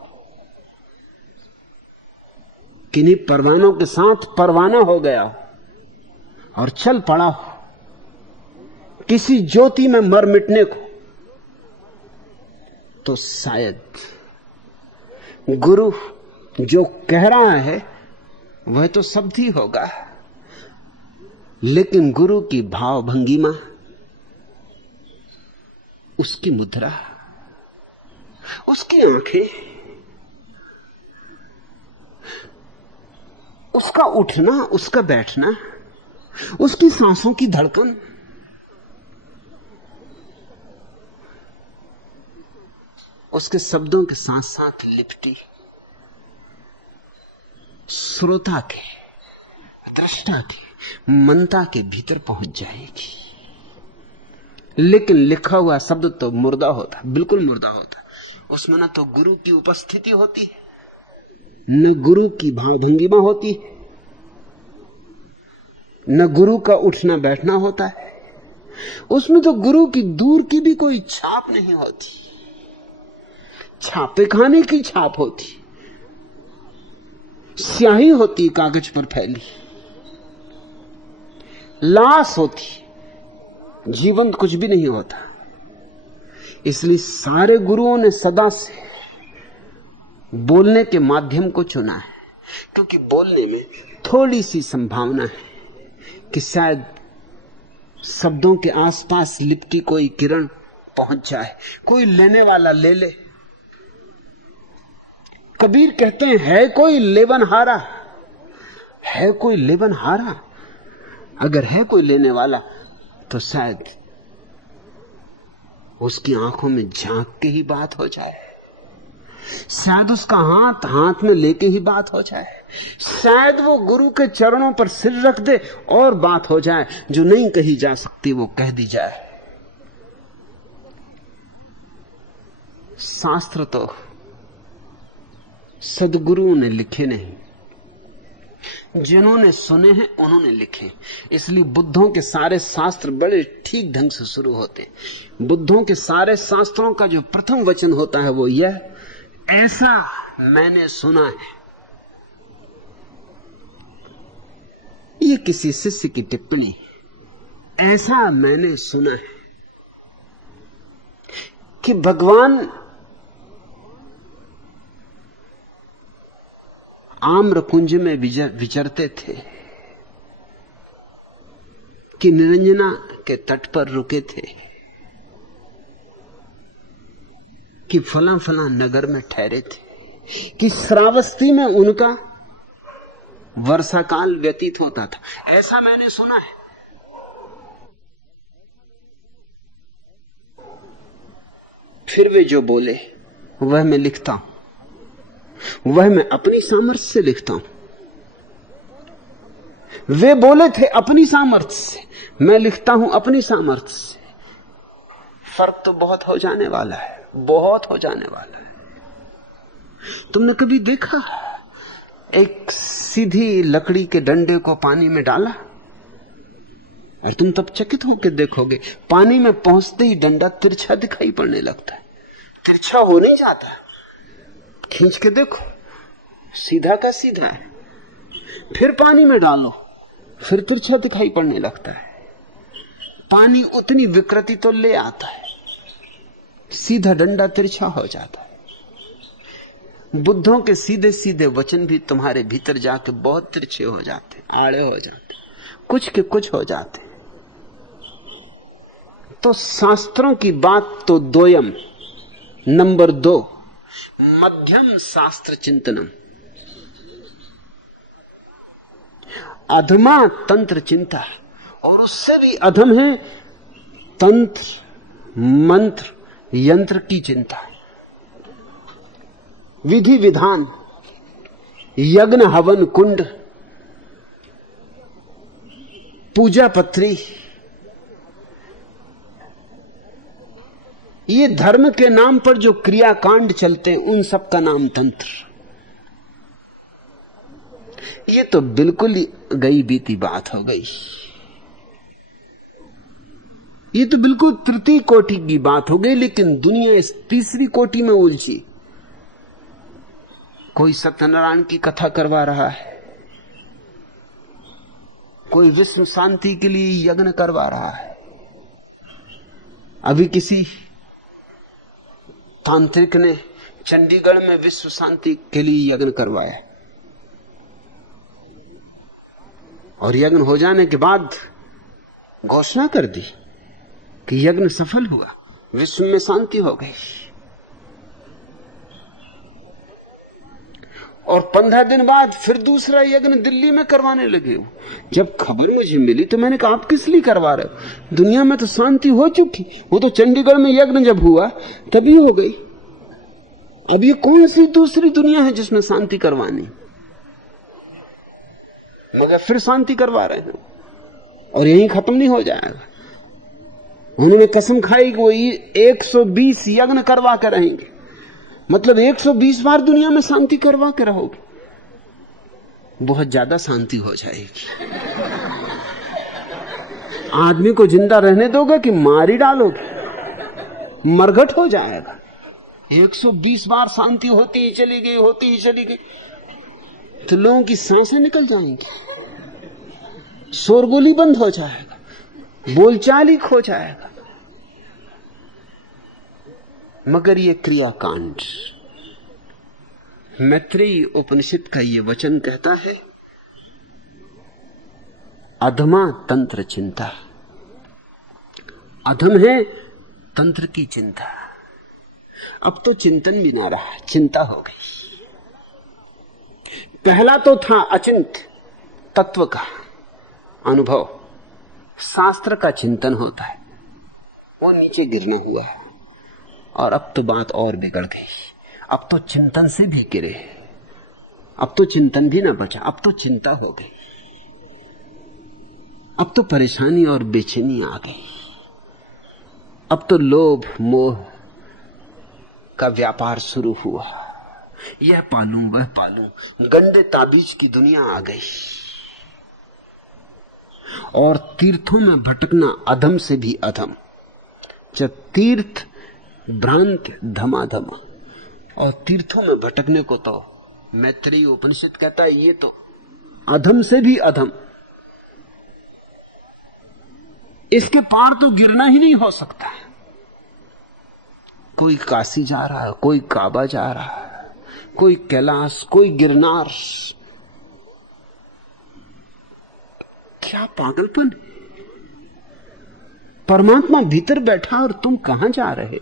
किन्हीं परवानों के साथ परवाना हो गया हो और चल पड़ा हो किसी ज्योति में मर मिटने को, तो शायद गुरु जो कह रहा है वह तो शब्द ही होगा, लेकिन गुरु की भाव भंगिमा, उसकी मुद्रा, उसकी आंखें, उसका उठना, उसका बैठना, उसकी सांसों की धड़कन, उसके शब्दों के साथ साथ लिपटी श्रोता के, दृष्टा के, मनता के भीतर पहुंच जाएगी। लेकिन लिखा हुआ शब्द तो मुर्दा होता, बिल्कुल मुर्दा होता, उसमें न तो गुरु की उपस्थिति होती है, न गुरु की भावभंगिमा होती है, न गुरु का उठना बैठना होता है, उसमें तो गुरु की दूर की भी कोई छाप नहीं होती, छापे खाने की छाप होती, स्याही होती कागज पर फैली, लाश होती, जीवंत कुछ भी नहीं होता। इसलिए सारे गुरुओं ने सदा से बोलने के माध्यम को चुना है, क्योंकि बोलने में थोड़ी सी संभावना है कि शायद शब्दों के आसपास लिपटी कोई किरण पहुंच जाए, कोई लेने वाला ले ले। कबीर कहते हैं, है कोई लेबनहारा, है कोई लेबनहारा। अगर है कोई लेने वाला तो शायद उसकी आंखों में झांक के ही बात हो जाए, शायद उसका हाथ हाथ में लेके ही बात हो जाए, शायद वो गुरु के चरणों पर सिर रख दे और बात हो जाए, जो नहीं कही जा सकती वो कह दी जाए। शास्त्र तो सदगुरुओं ने लिखे नहीं, जिन्होंने सुने हैं उन्होंने लिखे। इसलिए बुद्धों के सारे शास्त्र बड़े ठीक ढंग से शुरू होते हैं। बुद्धों के सारे शास्त्रों का जो प्रथम वचन होता है वो यह, ऐसा मैंने सुना है। ये किसी शिष्य की टिप्पणी, ऐसा मैंने सुना है कि भगवान आम्रकुंज में विचरते थे, कि निरंजना के तट पर रुके थे, कि फला फला नगर में ठहरे थे, कि श्रावस्ती में उनका वर्षा काल व्यतीत होता था। ऐसा मैंने सुना है। फिर वे जो बोले वह मैं लिखता हूं, वह मैं अपनी सामर्थ्य से लिखता हूं। वे बोले थे अपनी सामर्थ्य से, मैं लिखता हूं अपनी सामर्थ्य से। फर्क तो बहुत हो जाने वाला है, बहुत हो जाने वाला है। तुमने कभी देखा एक सीधी लकड़ी के डंडे को पानी में डाला, और तुम तब चकित होकर देखोगे पानी में पहुंचते ही डंडा तिरछा दिखाई पड़ने लगता है। तिरछा हो नहीं जाता, खींच के देखो सीधा का सीधा है, फिर पानी में डालो फिर तिरछा दिखाई पड़ने लगता है। पानी उतनी विकृति तो ले आता है, सीधा डंडा तिरछा हो जाता है। बुद्धों के सीधे सीधे वचन भी तुम्हारे भीतर जाके बहुत तिरछे हो जाते, आड़े हो जाते, कुछ के कुछ हो जाते। तो शास्त्रों की बात तो दोयम, नंबर 2 मध्यम शास्त्र चिंतनम। अधमा तंत्र चिंता, और उससे भी अधम है तंत्र मंत्र यंत्र की चिंता। विधि विधान, यज्ञ हवन कुंड, पूजा पत्री, ये धर्म के नाम पर जो क्रियाकांड चलते हैं उन सब का नाम तंत्र। ये तो बिल्कुल ही गई बीती बात हो गई। ये तो बिल्कुल तृतीय कोटि की बात हो गई, लेकिन दुनिया इस तीसरी कोटि में उलझी। कोई सत्यनारायण की कथा करवा रहा है, कोई विश्व शांति के लिए यज्ञ करवा रहा है। अभी किसी तांत्रिक ने चंडीगढ़ में विश्व शांति के लिए यज्ञ करवाया, और यज्ञ हो जाने के बाद घोषणा कर दी कि यज्ञ सफल हुआ, विश्व में शांति हो गई। और 15 दिन बाद फिर दूसरा यज्ञ दिल्ली में करवाने लगे। जब खबर मुझे मिली तो मैंने कहा, आप किस लिए करवा रहे हो? दुनिया में तो शांति हो चुकी, वो तो चंडीगढ़ में यज्ञ जब हुआ तभी हो गई। अब ये कौन सी दूसरी दुनिया है जिसमें शांति करवानी? मगर फिर शांति करवा रहे हैं, और यहीं खत्म नहीं हो जाएगा। उन्होंने कसम खाई कि वो 120 यज्ञ करवा कर रहेंगे, मतलब 120 बार दुनिया में शांति करवा के रहोगे। बहुत ज्यादा शांति हो जाएगी। आदमी को जिंदा रहने दोगे कि मार ही डालोगे? मरघट हो जाएगा। 120 बार शांति होती ही चली गई, होती ही चली गई, तो लोगों की सांसें निकल जाएंगी, शोरगुली बंद हो जाएगा, बोलचाल ही खो जाएगा। मगर ये क्रियाकांड, मैत्रेयी उपनिषद का ये वचन कहता है, अधमा तंत्र चिंता। अधम है तंत्र की चिंता। अब तो चिंतन भी ना रहा, चिंता हो गई। पहला तो था अचिंत तत्व का अनुभव, शास्त्र का चिंतन होता है, वो नीचे गिरना हुआ है। और अब तो बात और बिगड़ गई। अब तो चिंतन से भी गिरे, अब तो चिंतन भी ना बचा, अब तो चिंता हो गई। अब तो परेशानी और बेचैनी आ गई। अब तो लोभ मोह का व्यापार शुरू हुआ, यह पालूं वह पालूं, गंदे ताबीज की दुनिया आ गई। और तीर्थों में भटकना अधम से भी अधम। जब तीर्थ भ्रांत धमाधम, और तीर्थों में भटकने को तो मैत्रेयी उपनिषद कहता है, ये तो अधम से भी अधम। इसके पार तो गिरना ही नहीं हो सकता। कोई काशी जा रहा है, कोई काबा जा रहा है, कोई कैलाश, कोई गिरनार। क्या पागलपन! परमात्मा भीतर बैठा और तुम कहां जा रहे?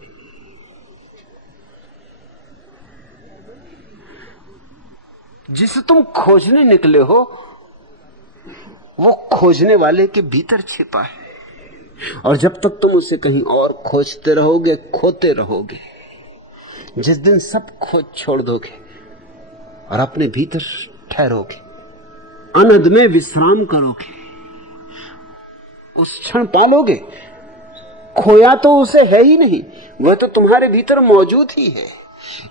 जिसे तुम खोजने निकले हो वो खोजने वाले के भीतर छिपा है, और जब तक तुम उसे कहीं और खोजते रहोगे, खोते रहोगे, जिस दिन सब खोज छोड़ दोगे और अपने भीतर ठहरोगे, अनंत में विश्राम करोगे, उस क्षण पालोगे खोया तो उसे है ही नहीं, वह तो तुम्हारे भीतर मौजूद ही है।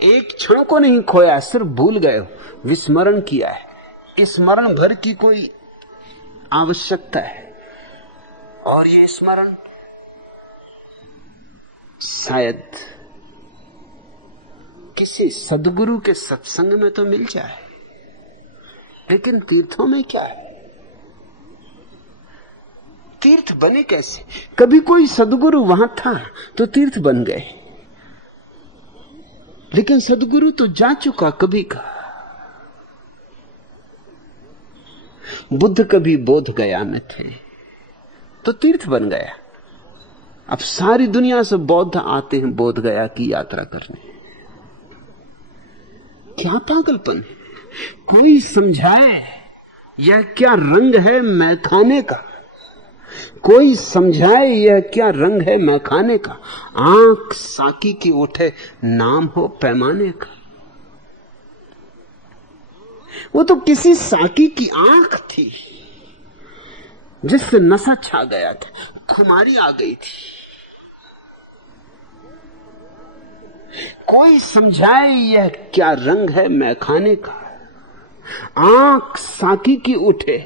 एक क्षण को नहीं खोया, सिर्फ भूल गए हो, विस्मरण किया है। स्मरण भर की कोई आवश्यकता है, और ये स्मरण शायद किसी सद्गुरु के सत्संग में तो मिल जाए, लेकिन तीर्थों में क्या है? तीर्थ बने कैसे? कभी कोई सद्गुरु वहां था तो तीर्थ बन गए, लेकिन सद्गुरु तो जा चुका कभी का। बुद्ध कभी बोध गया में थे तो तीर्थ बन गया। अब सारी दुनिया से बौद्ध आते हैं बोध गया की यात्रा करने। क्या पागलपन! कोई समझाए यह क्या रंग है मैखाने का, कोई समझाए यह क्या रंग है मैखाने का। आंख साकी की उठे नाम हो पैमाने का। वो तो किसी साकी की आंख थी जिससे नशा छा गया था, खुमारी आ गई थी। कोई समझाए यह क्या रंग है मैखाने का। आंख साकी की उठे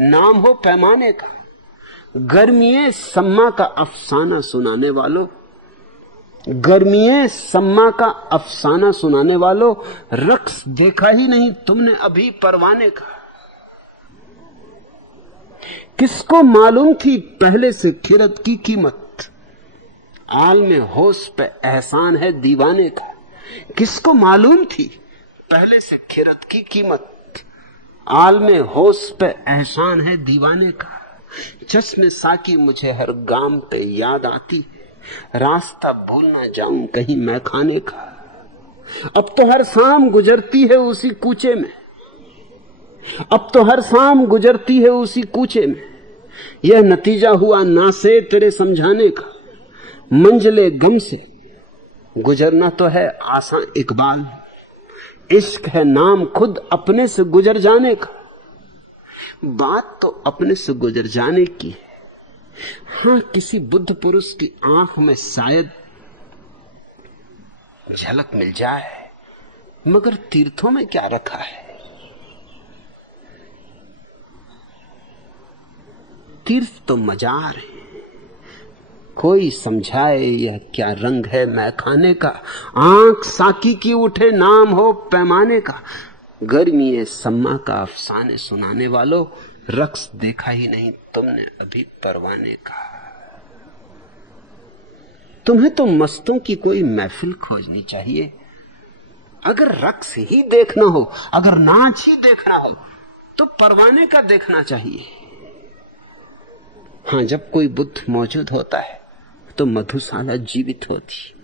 नाम हो पैमाने का। गर्मिये सम्मा का अफसाना सुनाने वालों, गर्मिये सम्मा का अफसाना सुनाने वालों, रक्स देखा ही नहीं तुमने अभी परवाने का। किसको मालूम थी पहले से खिरत की कीमत, आल में होश पे एहसान है दीवाने का। किसको मालूम थी पहले से खिरत की कीमत, आल में होश पे एहसान है दीवाने का। चश्मे साकी मुझे हर गाम पे याद आती, रास्ता भूल ना जाऊं कहीं मैं खाने का। अब तो हर शाम गुजरती है उसी कूचे में, अब तो हर शाम गुजरती है उसी कूचे में। यह नतीजा हुआ ना से तेरे समझाने का। मंजिले गम से गुजरना तो है आसान इकबाल, इश्क है नाम खुद अपने से गुजर जाने का। बात तो अपने से गुजर जाने की है। हां, किसी बुद्ध पुरुष की आंख में शायद झलक मिल जाए, मगर तीर्थों में क्या रखा है। तीर्थ तो मजार है। कोई समझाए यह क्या रंग है मैखाने का। आंख साकी की उठे नाम हो पैमाने का। गर्मी सम्मा का अफसाने सुनाने वालों, रक्स देखा ही नहीं तुमने अभी परवाने का। तुम्हें तो मस्तों की कोई महफिल खोजनी चाहिए। अगर रक्स ही देखना हो, अगर नाच ही देखना हो, तो परवाने का देखना चाहिए। हां, जब कोई बुद्ध मौजूद होता है तो मधुशाला जीवित होती,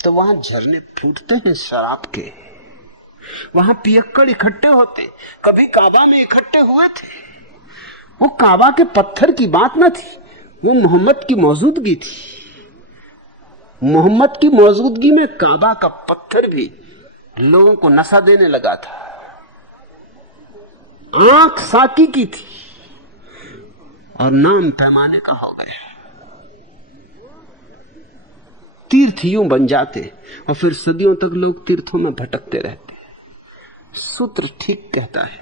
तो वहां झरने फूटते हैं शराब के, वहां पियक्कड़ इकट्ठे होते। कभी काबा में इकट्ठे हुए थे। वो काबा के पत्थर की बात न थी, वो मोहम्मद की मौजूदगी थी। मोहम्मद की मौजूदगी में काबा का पत्थर भी लोगों को नशा देने लगा था। आंख साकी की थी और नाम पैमाने का हो गया। तीर्थ यूं बन जाते और फिर सदियों तक लोग तीर्थों में भटकते रहते। सूत्र ठीक कहता है,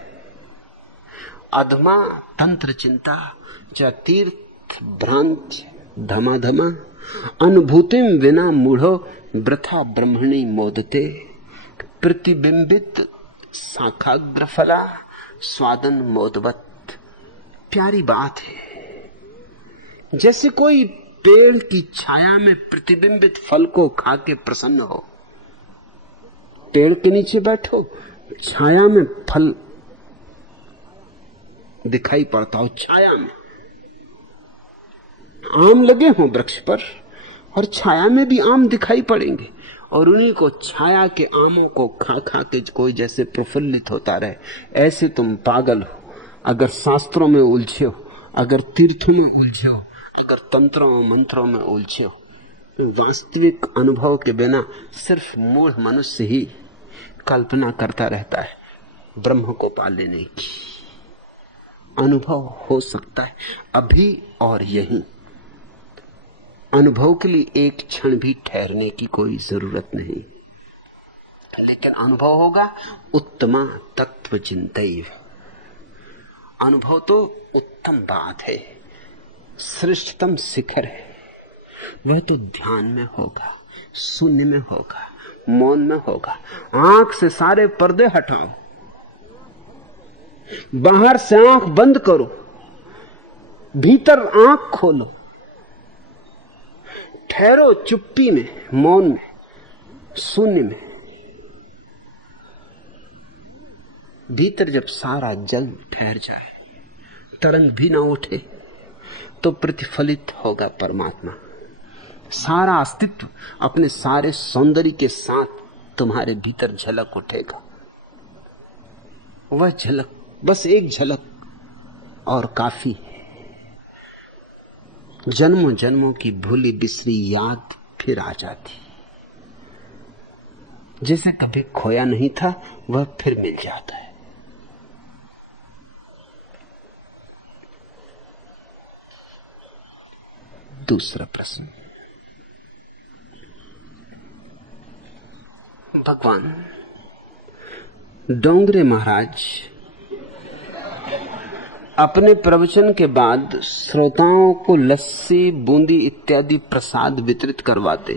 अधमा तंत्र चिंता च तीर्थ भ्रांत धमाधमा, अनुभूतिम विना मूढ़ो वृथा ब्रह्मणि मोदते। प्रतिबिंबित शाखाग्र फला स्वादन मोदवत। प्यारी बात है। जैसे कोई पेड़ की छाया में प्रतिबिंबित फल को खा के प्रसन्न हो। पेड़ के नीचे बैठो, छाया में फल दिखाई पड़ता हो। छाया में आम लगे हों वृक्ष पर, और छाया में भी आम दिखाई पड़ेंगे, और उन्हीं को छाया के आमों को खा खा के कोई जैसे प्रफुल्लित होता रहे। ऐसे तुम पागल हो अगर शास्त्रों में उलझे हो, अगर तीर्थों में उलझे हो, अगर तंत्रों मंत्रों में उलझे हो। वास्तविक अनुभव के बिना सिर्फ मूढ़ मनुष्य ही कल्पना करता रहता है ब्रह्म को पा लेने की। अनुभव हो सकता है अभी और यहीं। अनुभव के लिए एक क्षण भी ठहरने की कोई जरूरत नहीं, लेकिन अनुभव होगा उत्तमा तत्व चिंतैव। अनुभव तो उत्तम बात है, श्रेष्ठतम शिखर है। वह तो ध्यान में होगा, शून्य में होगा, मौन में होगा। आंख से सारे पर्दे हटाओ, बाहर से आंख बंद करो, भीतर आंख खोलो, ठहरो चुप्पी में, मौन में, शून्य में। भीतर जब सारा जल ठहर जाए, तरंग भी ना उठे, तो प्रतिफलित होगा परमात्मा। सारा अस्तित्व अपने सारे सौंदर्य के साथ तुम्हारे भीतर झलक उठेगा। वह झलक बस एक झलक और काफी है। जन्मों जन्मों की भूली बिसरी याद फिर आ जाती, जैसे कभी खोया नहीं था वह फिर मिल जाता है। दूसरा प्रश्न, भगवान डोंगरे महाराज अपने प्रवचन के बाद श्रोताओं को लस्सी, बूंदी इत्यादि प्रसाद वितरित करवाते।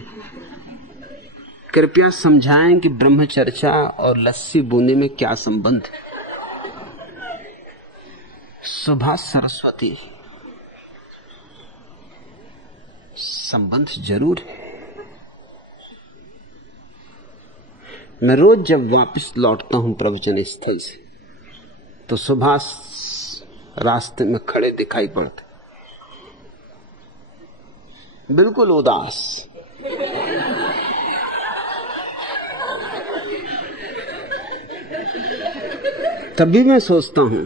कृपया समझाएं कि ब्रह्म चर्चा और लस्सी बूंदी में क्या संबंध है। सुभाष सरस्वती, संबंध जरूर है। मैं रोज जब वापस लौटता हूं प्रवचन स्थल से तो सुभाष रास्ते में खड़े दिखाई पड़ते, बिल्कुल उदास। तभी मैं सोचता हूं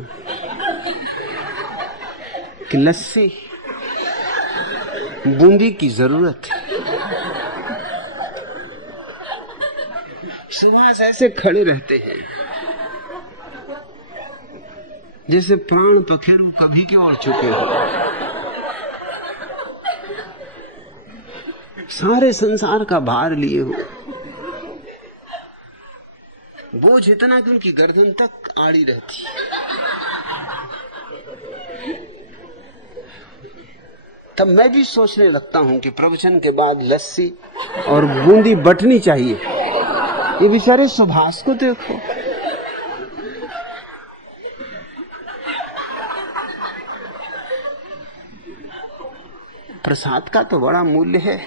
कि लस्सी बूंदी की जरूरत है। सुभाष ऐसे खड़े रहते हैं जैसे प्राण पखेरु कभी की ओर चुके हो। सारे संसार का भार लिए हो, बोझ इतना कि उनकी गर्दन तक आड़ी रहती। तब मैं भी सोचने लगता हूं कि प्रवचन के बाद लस्सी और बूंदी बंटनी चाहिए। ये बेचारे सुभाष को देखो, प्रसाद का तो बड़ा मूल्य है।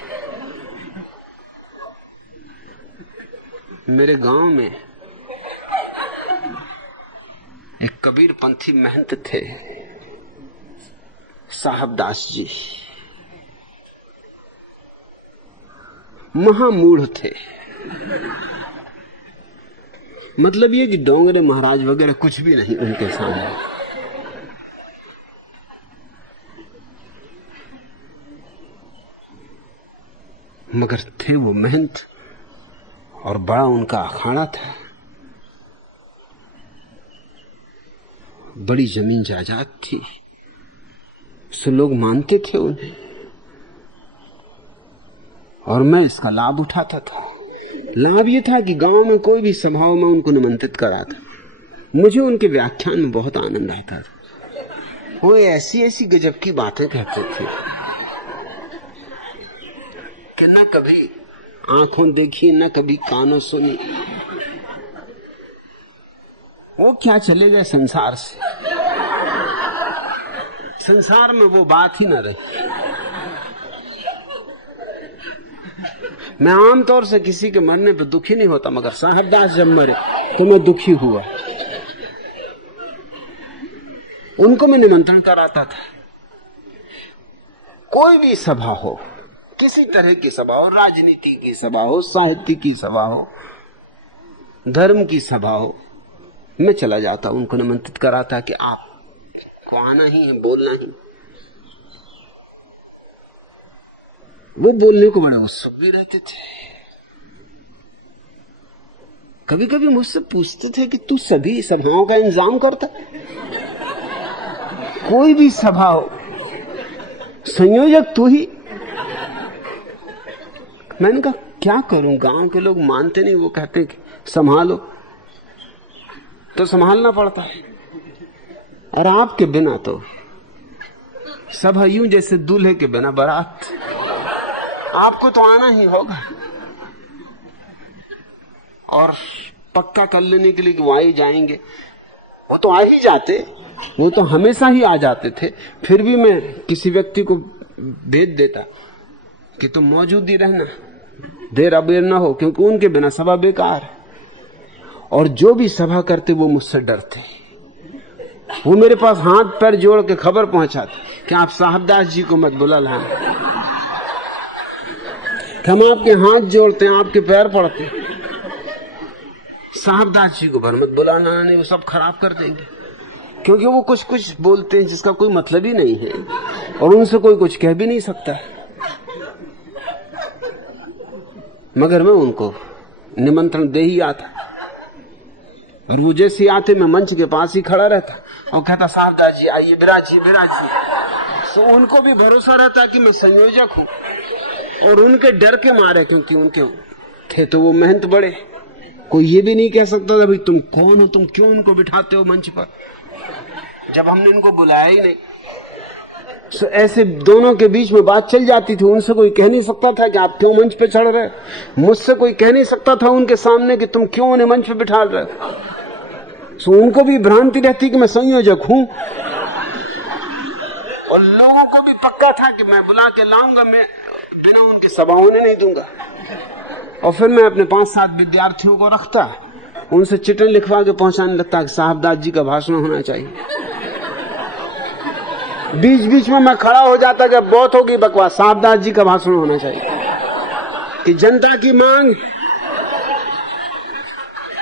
मेरे गांव में एक कबीर पंथी महंत थे, साहबदास जी, महामूढ़ थे। मतलब ये कि डोंगरे महाराज वगैरह कुछ भी नहीं उनके सामने। मगर थे वो महंत और बड़ा उनका अखाड़ा था। बड़ी जमीन जायदाद थी, सो लोग मानते थे उन्हें और मैं इसका लाभ उठाता था। लाभ ये था कि गांव में कोई भी सभाओं में उनको निमंत्रित कराता। मुझे उनके व्याख्यान में बहुत आनंद आता था। वो ऐसी ऐसी गजब की बातें कहते थे कि न कभी आंखों देखी न कभी कानों सुनी। वो क्या चले गए संसार से, संसार में वो बात ही न रही। मैं आमतौर से किसी के मरने पर दुखी नहीं होता, मगर साहबदास जब मरे तो मैं दुखी हुआ। उनको मैं निमंत्रण कराता था। कोई भी सभा हो, किसी तरह की सभा हो, राजनीति की सभा हो, साहित्य की सभा हो, धर्म की सभा हो, मैं चला जाता, उनको निमंत्रित कराता कि आपको आना ही है, बोलना ही। वो बोलने को बड़े उत्सुक भी रहते थे। कभी कभी मुझसे पूछते थे कि तू सभी सभाओं का इंतजाम करता, कोई भी सभा हो संयोजक तू ही। मैंने कहा क्या करूं, गांव के लोग मानते नहीं, वो कहते कि संभालो, तो संभालना पड़ता है। और आपके बिना तो सभा यूं जैसे दूल्हे के बिना बारात, आपको तो आना ही होगा। और पक्का कर लेने के लिए कि वो आ ही जाएंगे, वो तो आ ही जाते, वो तो हमेशा ही आ जाते थे। फिर भी मैं किसी व्यक्ति को भेज देता कि तुम मौजूद ही रहना, देर अबेर ना हो, क्योंकि उनके बिना सभा बेकार है। और जो भी सभा करते वो मुझसे डरते। वो मेरे पास हाथ पैर जोड़ के खबर पहुंचाते कि आप साहबदास जी को मत बुला लाना, कि हम आपके हाथ जोड़ते हैं, आपके पैर पड़ते, साहबदास जी को भर मत बुलाना, नहीं वो सब खराब कर देंगे। क्योंकि वो कुछ कुछ बोलते हैं जिसका कोई मतलब ही नहीं है और उनसे कोई कुछ कह भी नहीं सकता। मगर मैं उनको निमंत्रण दे ही आता और वो जैसे आते मैं मंच के पास ही खड़ा रहता और कहता साहब दाजी आइए विराजिए विराजिए। तो उनको भी भरोसा रहता कि मैं संयोजक हूं और उनके डर के मारे, क्योंकि उनके थे तो वो महंत बड़े, कोई ये भी नहीं कह सकता था भाई तुम कौन हो, तुम क्यों उनको बिठाते हो मंच पर, जब हमने उनको बुलाया ही नहीं। तो ऐसे दोनों के बीच में बात चल जाती थी। उनसे कोई कह नहीं सकता था कि आप क्यों मंच पे चढ़ रहे, मुझसे कोई कह नहीं सकता था उनके सामने कि तुम क्यों उन्हें मंच पे बिठा रहे। तो उनको भी भ्रांति रहती कि मैं संयोजक हूं और लोगों को भी पक्का था कि मैं बुला के लाऊंगा, मैं बिना उनकी सभा होने नहीं दूंगा। और फिर मैं अपने 5-7 विद्यार्थियों को रखता, उनसे चिट्ठी लिखवा के पहुंचाने लगता कि साहबदास जी का भाषण होना चाहिए। बीच बीच में मैं खड़ा हो जाता कि बहुत होगी बकवास, साहबदास जी का भाषण होना चाहिए कि जनता की मांग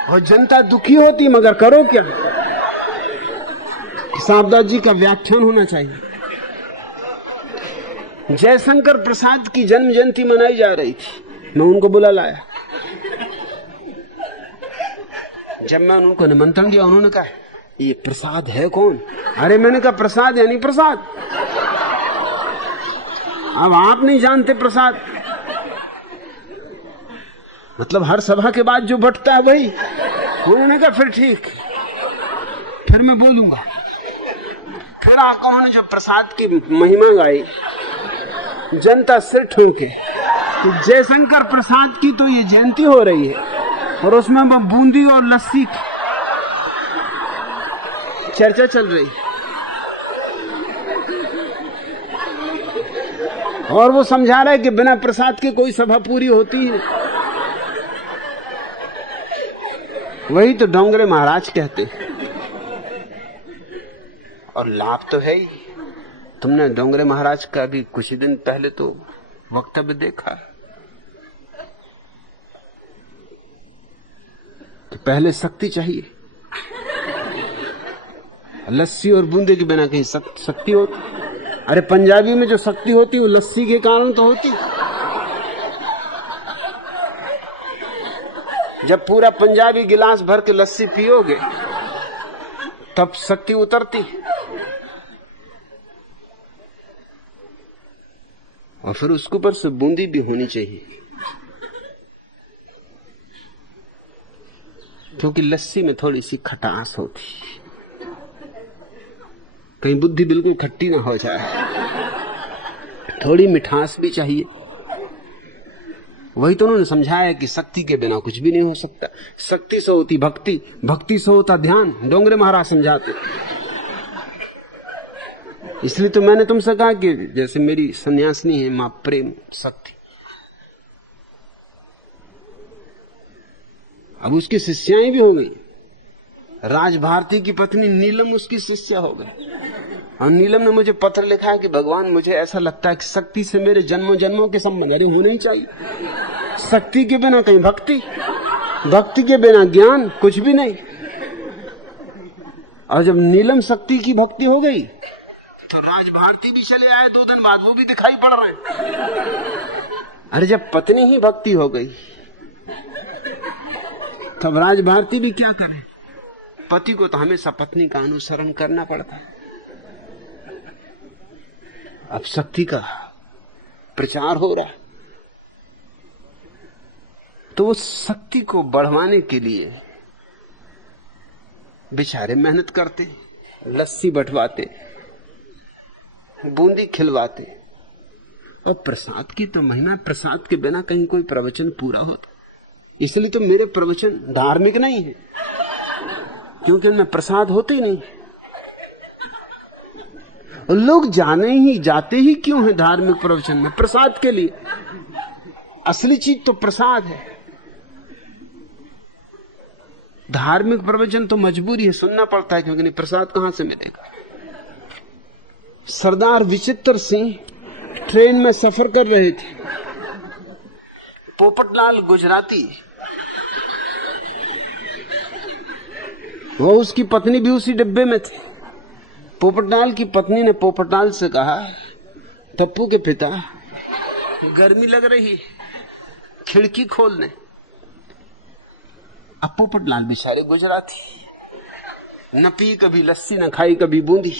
और जनता दुखी होती मगर करो क्या, कि साहबदास जी का व्याख्यान होना चाहिए। जयशंकर प्रसाद की जन्म जयंती मनाई जा रही थी, मैं उनको बुला लाया। जब मैं उनको निमंत्रण दिया उन्होंने कहा ये प्रसाद है कौन? अरे मैंने कहा प्रसाद यानी प्रसाद, अब आप नहीं जानते प्रसाद मतलब हर सभा के बाद जो बंटता है वही। उन्होंने कहा फिर ठीक, फिर मैं बोलूंगा। फिर आकर उन्होंने जो प्रसाद की महिमा गाई, जनता सिर ठोके कि जयशंकर प्रसाद की तो ये जयंती हो रही है और उसमें बूंदी और लस्सी चर्चा चल रही और वो समझा रहा है कि बिना प्रसाद के कोई सभा पूरी होती है। वही तो डोंगरे महाराज कहते और लाभ तो है ही। तुमने डोंगरे महाराज का भी कुछ ही दिन पहले तो वक्तव्य देखा कि पहले शक्ति चाहिए, लस्सी और बूंदे के बिना कहीं शक्ति होती? अरे पंजाबी में जो शक्ति होती वो लस्सी के कारण तो होती। जब पूरा पंजाबी गिलास भर के लस्सी पियोगे तब शक्ति उतरती। और फिर उसके ऊपर से बूंदी भी होनी चाहिए, क्योंकि लस्सी में थोड़ी सी खटास होती, कहीं बुद्धि बिल्कुल खट्टी ना हो जाए, थोड़ी मिठास भी चाहिए। वही तो उन्होंने समझाया कि शक्ति के बिना कुछ भी नहीं हो सकता। शक्ति से होती भक्ति, भक्ति से होता ध्यान, डोंगरे महाराज समझाते। इसलिए तो मैंने तुमसे कहा कि जैसे मेरी सन्यासिनी है मां प्रेम शक्ति, अब उसकी शिष्याएं भी हो गई। राज भारती की पत्नी नीलम उसकी शिष्या हो गई और नीलम ने मुझे पत्र लिखा है कि भगवान मुझे ऐसा लगता है कि शक्ति से मेरे जन्मों जन्मों के संबंध अरे होने ही चाहिए। शक्ति के बिना कहीं भक्ति, भक्ति के बिना ज्ञान, कुछ भी नहीं। और जब नीलम शक्ति की भक्ति हो गई तो राज भारती भी चले आए 2 दिन बाद, वो भी दिखाई पड़ रहे हैं। अरे जब पत्नी ही भक्ति हो गई तब राज भारती भी क्या करे? पति को तो हमेशा पत्नी का अनुसरण करना पड़ता है। अब शक्ति का प्रचार हो रहा है तो वो शक्ति को बढ़वाने के लिए बेचारे मेहनत करते, लस्सी बंटवाते, बूंदी खिलवाते। और प्रसाद की तो महिमा, प्रसाद के बिना कहीं कोई प्रवचन पूरा होता। इसलिए तो मेरे प्रवचन धार्मिक नहीं है, क्योंकि उनमें प्रसाद होते ही नहीं। और लोग जाते ही क्यों है धार्मिक प्रवचन में? प्रसाद के लिए। असली चीज तो प्रसाद है। धार्मिक प्रवचन तो मजबूरी है, सुनना पड़ता है, क्योंकि नहीं प्रसाद कहां से मिलेगा। सरदार विचित्र सिंह ट्रेन में सफर कर रहे थे। पोपटलाल गुजराती, वो उसकी पत्नी भी उसी डिब्बे में थे। पोपटलाल की पत्नी ने पोपटलाल से कहा, पप्पू के पिता, गर्मी लग रही, खिड़की खोल दे। अब पोपटलाल बेचारे गुजराती, न पी कभी लस्सी, न खाई कभी बूंदी।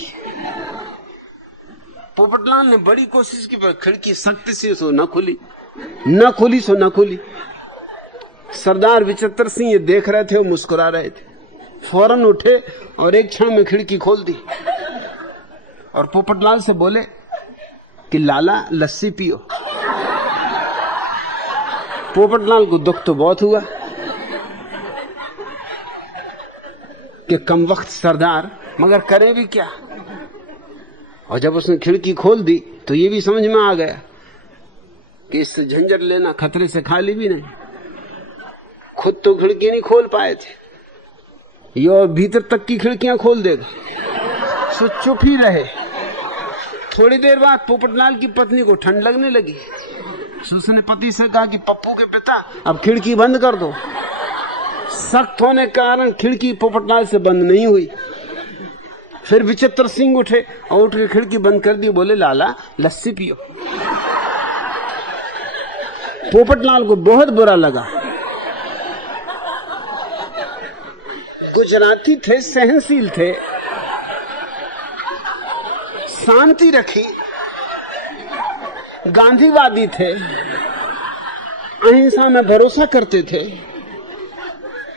पोपटलाल ने बड़ी कोशिश की पर खिड़की सख्त से सो न खुली, न खुली सो न खुली। सरदार विचित्र सिंह ये देख रहे थे और मुस्कुरा रहे थे। फौरन उठे और एक क्षण में खिड़की खोल दी और पोपटलाल से बोले कि लाला लस्सी पियो। पोपटलाल को दुख तो बहुत हुआ कि कम वक्त सरदार, मगर करे भी क्या। और जब उसने खिड़की खोल दी तो ये भी समझ में आ गया कि इससे झंझट लेना खतरे से खाली भी नहीं। खुद तो खिड़की नहीं खोल पाए थे, ये भीतर तक की खिड़कियां खोल देगा। सो चुप ही रहे। थोड़ी देर बाद पोपटलाल की पत्नी को ठंड लगने लगी। उसने पति से कहा कि पप्पू के पिता, अब खिड़की बंद कर दो। सख्त होने के कारण खिड़की पोपटलाल से बंद नहीं हुई। फिर विचित्र सिंह उठे और उठ के खिड़की बंद कर दी। बोले लाला लस्सी पियो। पोपटलाल को बहुत बुरा लगा। गुजराती थे, सहनशील थे, शांति रखी, गांधीवादी थे, अहिंसा में भरोसा करते थे।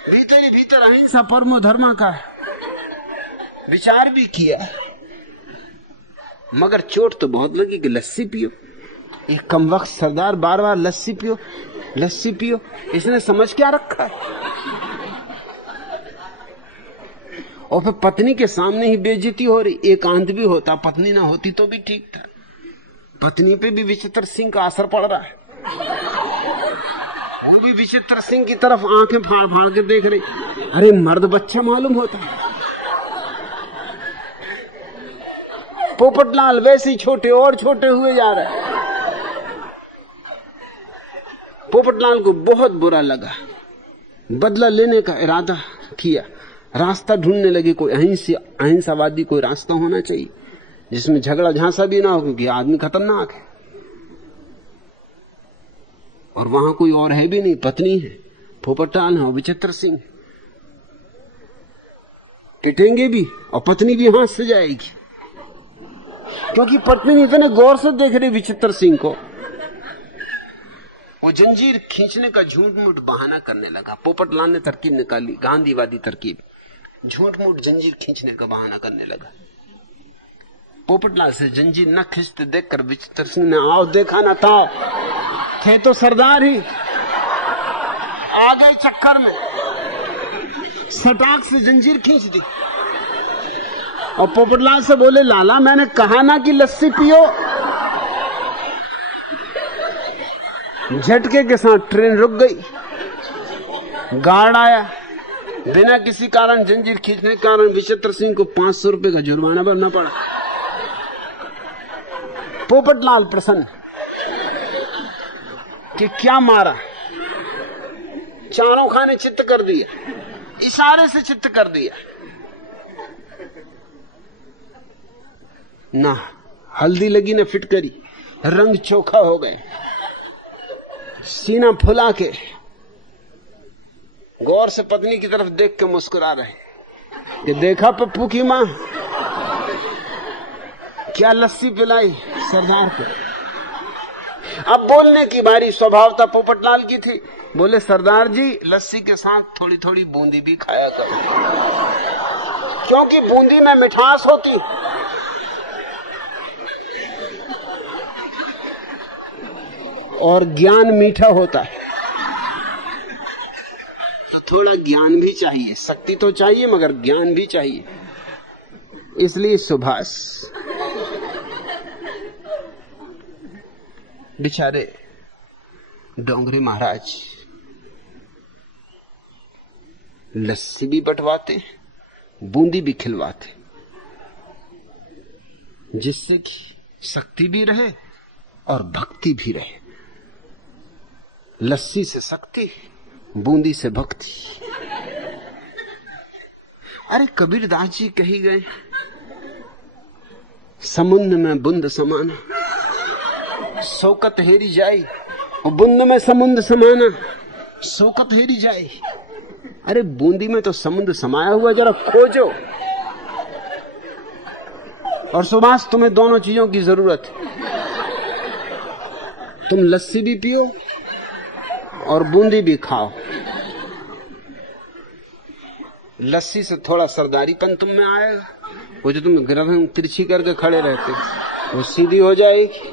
भीतर ही भीतर अहिंसा परमो धर्मा का विचार भी किया, मगर चोट तो बहुत लगी कि लस्सी पियो। एक कम वक्त सरदार बार बार लस्सी पियो, लस्सी पियो, इसने समझ क्या रखा है। और फिर पत्नी के सामने ही बेइज्जती हो रही। एकांत भी होता, पत्नी ना होती तो भी ठीक था। पत्नी पे भी विचित्र सिंह का असर पड़ रहा है। वो भी विचित्र सिंह की तरफ आंखें फाड़ फाड़ के देख रही। अरे मर्द बच्चा मालूम होता। पोपटलाल वैसे ही छोटे और छोटे हुए जा रहे। पोपटलाल को बहुत बुरा लगा। बदला लेने का इरादा किया। रास्ता ढूंढने लगे, कोई अहिंसावादी कोई रास्ता होना चाहिए जिसमें झगड़ा झांसा भी ना हो, क्योंकि आदमी खतरनाक है और वहां कोई और है भी नहीं। पत्नी है, पोपटलाल है और विचित्र सिंह। पिटेंगे भी और पत्नी भी हाथ से जाएगी, क्योंकि पत्नी इतने गौर से देख रही विचित्र सिंह को। वो जंजीर खींचने का झूठ मूठ बहाना करने लगा। पोपटलाल ने तरकीब निकाली, गांधीवादी तरकीब। झूठ मूठ जंजीर खींचने का बहाना करने लगा। पोपटलाल से जंजीर न खींचते देखकर विचित्र सिंह ने आओ देखा ना था, थे तो सरदार ही, आ गए चक्कर में, सटाक से जंजीर खींच दी। और पोपटलाल से बोले लाला मैंने कहा ना कि लस्सी पियो। झटके के साथ ट्रेन रुक गई। गार्ड आया। बिना किसी कारण जंजीर खींचने के कारण विचित्र सिंह को 500 रुपए का जुर्माना भरना पड़ा। पोपटलाल प्रसन्न कि क्या मारा, चारों खाने चित्त कर दिया, इशारे से चित्त कर दिया। ना हल्दी लगी ना फिटकरी, रंग चोखा हो गए। सीना फुला के गौर से पत्नी की तरफ देख के मुस्कुरा रहे कि देखा पप्पू की मां क्या लस्सी पिलाई सरदार को। अब बोलने की बारी स्वभावता पोपटलाल की थी। बोले सरदार जी लस्सी के साथ थोड़ी थोड़ी बूंदी भी खाया करो, क्योंकि बूंदी में मिठास होती। और ज्ञान मीठा होता है, तो थोड़ा ज्ञान भी चाहिए। शक्ति तो चाहिए मगर ज्ञान भी चाहिए। इसलिए सुभाष बेचारे डोंगरे महाराज लस्सी भी बंटवाते, बूंदी भी खिलवाते, जिससे कि शक्ति भी रहे और भक्ति भी रहे। लस्सी से शक्ति, बूंदी से भक्ति। अरे कबीरदास जी कही गए समुद्र में बूंद समाना, शौकत हेरी जाई, और बूंद में समुद्र समाना, शौकत हेरी जाई। अरे बूंदी में तो समुद्र समाया हुआ, जरा खोजो। और सुभाष, तुम्हें दोनों चीजों की जरूरत है। तुम लस्सी भी पियो और बूंदी भी खाओ। लस्सी से थोड़ा सरदारीपन तुम में आएगा, वो जो तुम गर्दन तिरछी करके खड़े रहते वो सीधी हो जाएगी।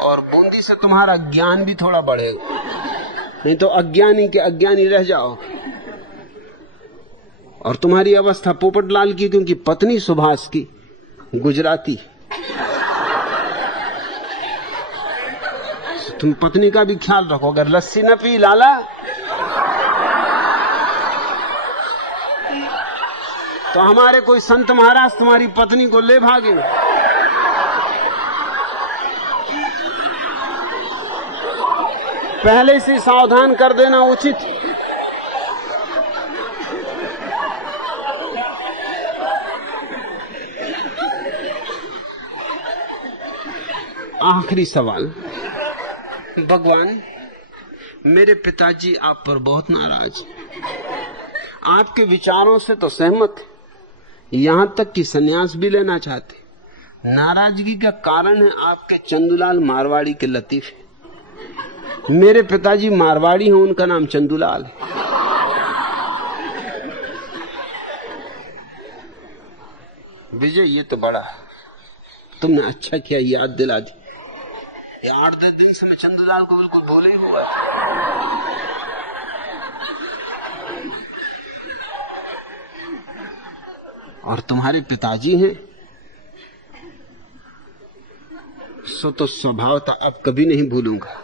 और बूंदी से तुम्हारा ज्ञान भी थोड़ा बढ़ेगा, नहीं तो अज्ञानी के अज्ञानी रह जाओगे। और तुम्हारी अवस्था पोपटलाल की, क्योंकि पत्नी सुभाष की गुजराती, तुम पत्नी का भी ख्याल रखो। अगर लस्सी न पी लाला तो हमारे कोई संत महाराज तुम्हारी पत्नी को ले भागेंगे। पहले से सावधान कर देना उचित। आखिरी सवाल। भगवान, मेरे पिताजी आप पर बहुत नाराज हैं, आपके विचारों से तो सहमत है, यहां तक कि सन्यास भी लेना चाहते। नाराजगी का कारण है आपके चंदूलाल मारवाड़ी के लतीफे। मेरे पिताजी मारवाड़ी हैं, उनका नाम चंदूलाल है। विजय, ये तो बड़ा तुमने अच्छा किया याद दिला दी। 8-10 दिन से मैं चंदूलाल को बिल्कुल भूले ही हुआ था। और तुम्हारे पिताजी हैं सो तो स्वभावतः अब कभी नहीं भूलूंगा।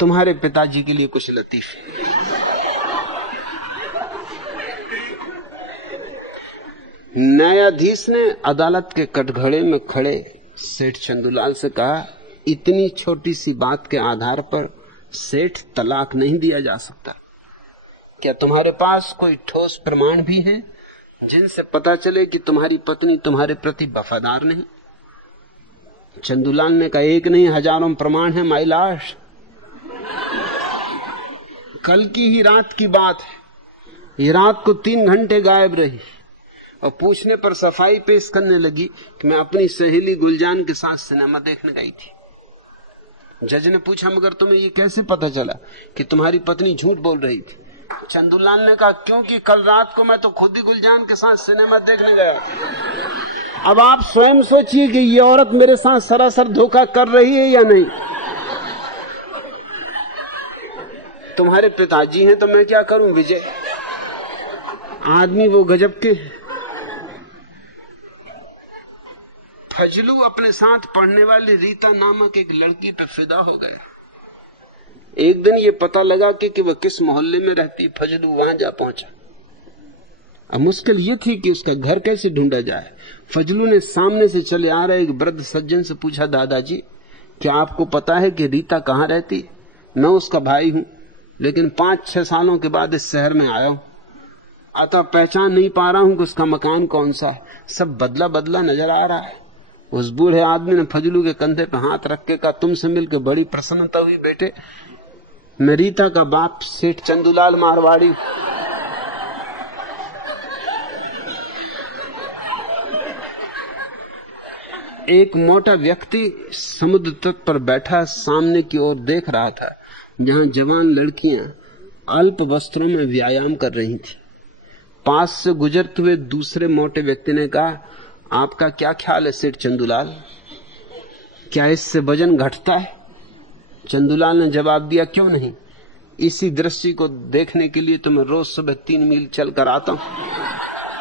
तुम्हारे पिताजी के लिए कुछ लतीफे। न्यायाधीश ने अदालत के कटघरे में खड़े सेठ चंदूलाल से कहा, इतनी छोटी सी बात के आधार पर सेठ तलाक नहीं दिया जा सकता। क्या तुम्हारे पास कोई ठोस प्रमाण भी है जिनसे पता चले कि तुम्हारी पत्नी तुम्हारे प्रति वफादार नहीं? चंदूलाल ने कहा, एक नहीं हजारों प्रमाण है माई लाश। कल की ही रात की बात है, ये रात को 3 घंटे गायब रही और पूछने पर सफाई पेश करने लगी कि मैं अपनी सहेली गुलजान के साथ सिनेमा देखने गई थी। जज ने पूछा, मगर तुम्हें ये कैसे पता चला कि तुम्हारी पत्नी झूठ बोल रही थी? चंदूलाल ने कहा, क्योंकि कल रात को मैं तो खुद ही गुलजान के साथ सिनेमा देखने गया। अब आप स्वयं सोचिए कि ये औरत मेरे साथ सरासर धोखा कर रही है या नहीं। तुम्हारे पिताजी हैं तो मैं क्या करूं विजय। आदमी वो गजब के। फजलू अपने साथ पढ़ने वाली रीता नामक एक लड़की पे फिदा हो गए। एक दिन ये पता लगा कि वह किस मोहल्ले में रहती, फजलू वहां जा पहुंचा। अब मुश्किल ये थी कि उसका घर कैसे ढूंढा जाए। फजलू ने सामने से चले आ रहे एक वृद्ध सज्जन से पूछा, दादाजी क्या आपको पता है कि रीता कहाँ रहती? मैं उसका भाई हूं, लेकिन 5-6 सालों के बाद इस शहर में आया हूं, अतः पहचान नहीं पा रहा हूं कि उसका मकान कौन सा है। सब बदला बदला नजर आ रहा है। उस बूढ़े आदमी ने फजलू के कंधे पर हाथ रख के कहा, तुमसे मिलकर बड़ी प्रसन्नता हुई बेटे। मैं रीता का बाप सेठ चंदूलाल मारवाड़ी। एक मोटा व्यक्ति समुद्र तट पर बैठा सामने की ओर देख रहा था, जहां जवान लड़कियां अल्प वस्त्रों में व्यायाम कर रही थी। पास से गुजरते हुए दूसरे मोटे व्यक्ति ने कहा, आपका क्या ख्याल है सेठ चंदूलाल, क्या इससे वजन घटता है? चंदूलाल ने जवाब दिया, क्यों नहीं, इसी दृश्य को देखने के लिए तो मैं रोज सुबह 3 मील चल कर आता हूं।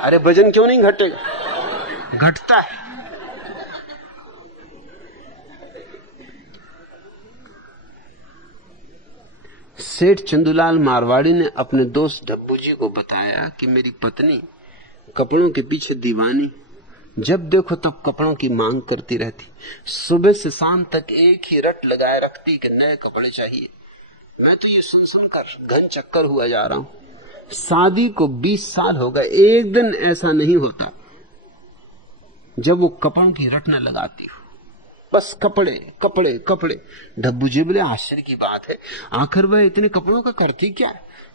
अरे वजन क्यों नहीं घटेगा? घटता है। सेठ चंदूलाल मारवाड़ी ने अपने दोस्त डब्बू जी को बताया कि मेरी पत्नी कपड़ों के पीछे दीवानी, जब देखो तब कपड़ों की मांग करती रहती। सुबह से शाम तक एक ही रट लगाए रखती कि नए कपड़े चाहिए। मैं तो ये सुन सुनकर घन चक्कर हुआ जा रहा हूं। शादी को 20 साल हो गए, एक दिन ऐसा नहीं होता जब वो कपड़ों की रट न लगाती हो। बस कपड़े कपड़े कपड़े। डब्बू जी बोले आश्चर्य की बात है, आखिर वह इतने कपड़ों का करती क्या?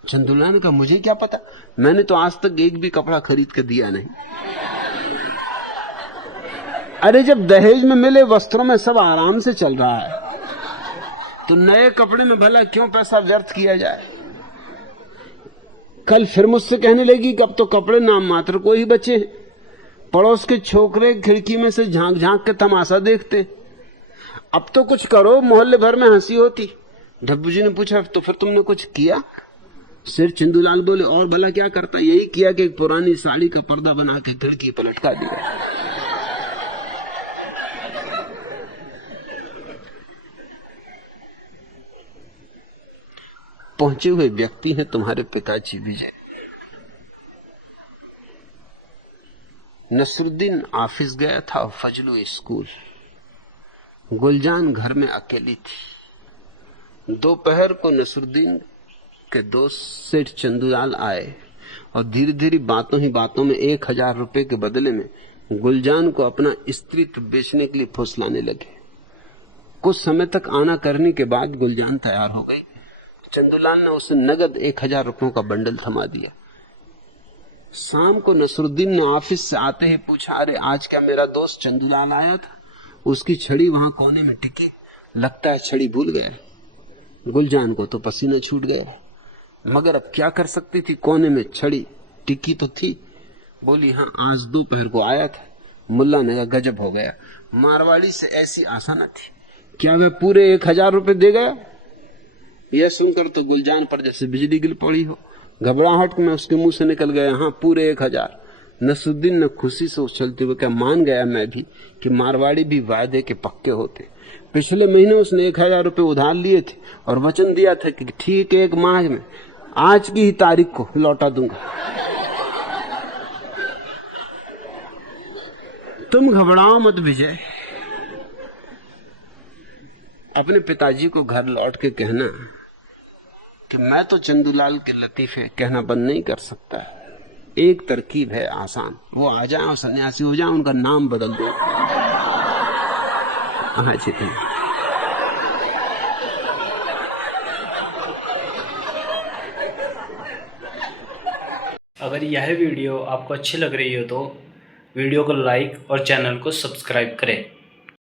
चंदूलाल ने कहा मुझे क्या पता, मैंने तो आज तक एक भी कपड़ा खरीद कर दिया नहीं। अरे जब दहेज में मिले वस्त्रों में सब आराम से चल रहा है तो नए कपड़े में भला क्यों पैसा व्यर्थ किया जाए? कल फिर मुझसे कहने लगी कि अब तो कपड़े नाम मात्र को ही बचे हैं। पड़ोस के छोकरे खिड़की में से झांक झांक के तमाशा देखते। अब तो कुछ करो, मोहल्ले भर में हंसी होती। डब्बू जी ने पूछा तो फिर तुमने कुछ किया? सिर चंदूलाल बोले और भला क्या करता, यही किया कि एक पुरानी साड़ी का पर्दा बना के खिड़की पर लटका दिया। पहुंचे हुए व्यक्ति हैं तुम्हारे पिताजी विजय। नसरुद्दीन ऑफिस गया था, फजलू स्कूल। गुलजान घर में अकेली थी। दोपहर को नसरुद्दीन के दोस्त सेठ चंदूलाल आए और धीरे धीरे बातों ही बातों में 1000 रुपए के बदले में गुलजान को अपना स्त्रीत्व बेचने के लिए फुसलाने लगे। कुछ समय तक आना करने के बाद गुलजान तैयार हो गई। चंदूलाल ने उसे नगद 1000 रुपयों का बंडल थमा दिया। शाम को नसरुद्दीन ने ऑफिस से आते ही पूछा, अरे आज क्या मेरा दोस्त चंदूलाल आया था? उसकी छड़ी वहां कोने में टिकी, लगता है छड़ी भूल गया। गुलजान को तो पसीना छूट गया, मगर अब क्या कर सकती थी, कोने में छड़ी टिकी तो थी। बोली हाँ आज दोपहर को आया था। मुल्ला ने कहा गजब हो गया, मारवाड़ी से ऐसी आशा न थी। क्या वह पूरे 1000 रुपए दे गया? यह सुनकर तो गुलजान पर जैसे बिजली गिर पड़ी हो। घबराहट में उसके मुंह से निकल गया हाँ पूरे 1000। नसरुद्दीन ने खुशी से उछलते हुए कहा मान गया मैं भी कि मारवाड़ी भी वायदे के पक्के होते। पिछले महीने उसने 1000 रुपए उधार लिए थे और वचन दिया था कि ठीक 1 माह में आज की ही तारीख को लौटा दूंगा। तुम घबराओ मत विजय, अपने पिताजी को घर लौट के कहना कि मैं तो चंदूलाल के लतीफे कहना बंद नहीं कर सकता। एक तरकीब है आसान, वो आ जाए और सन्यासी हो जाए, उनका नाम बदल दो। हाँ जी। अगर यह वीडियो आपको अच्छी लग रही हो तो वीडियो को लाइक और चैनल को सब्सक्राइब करें।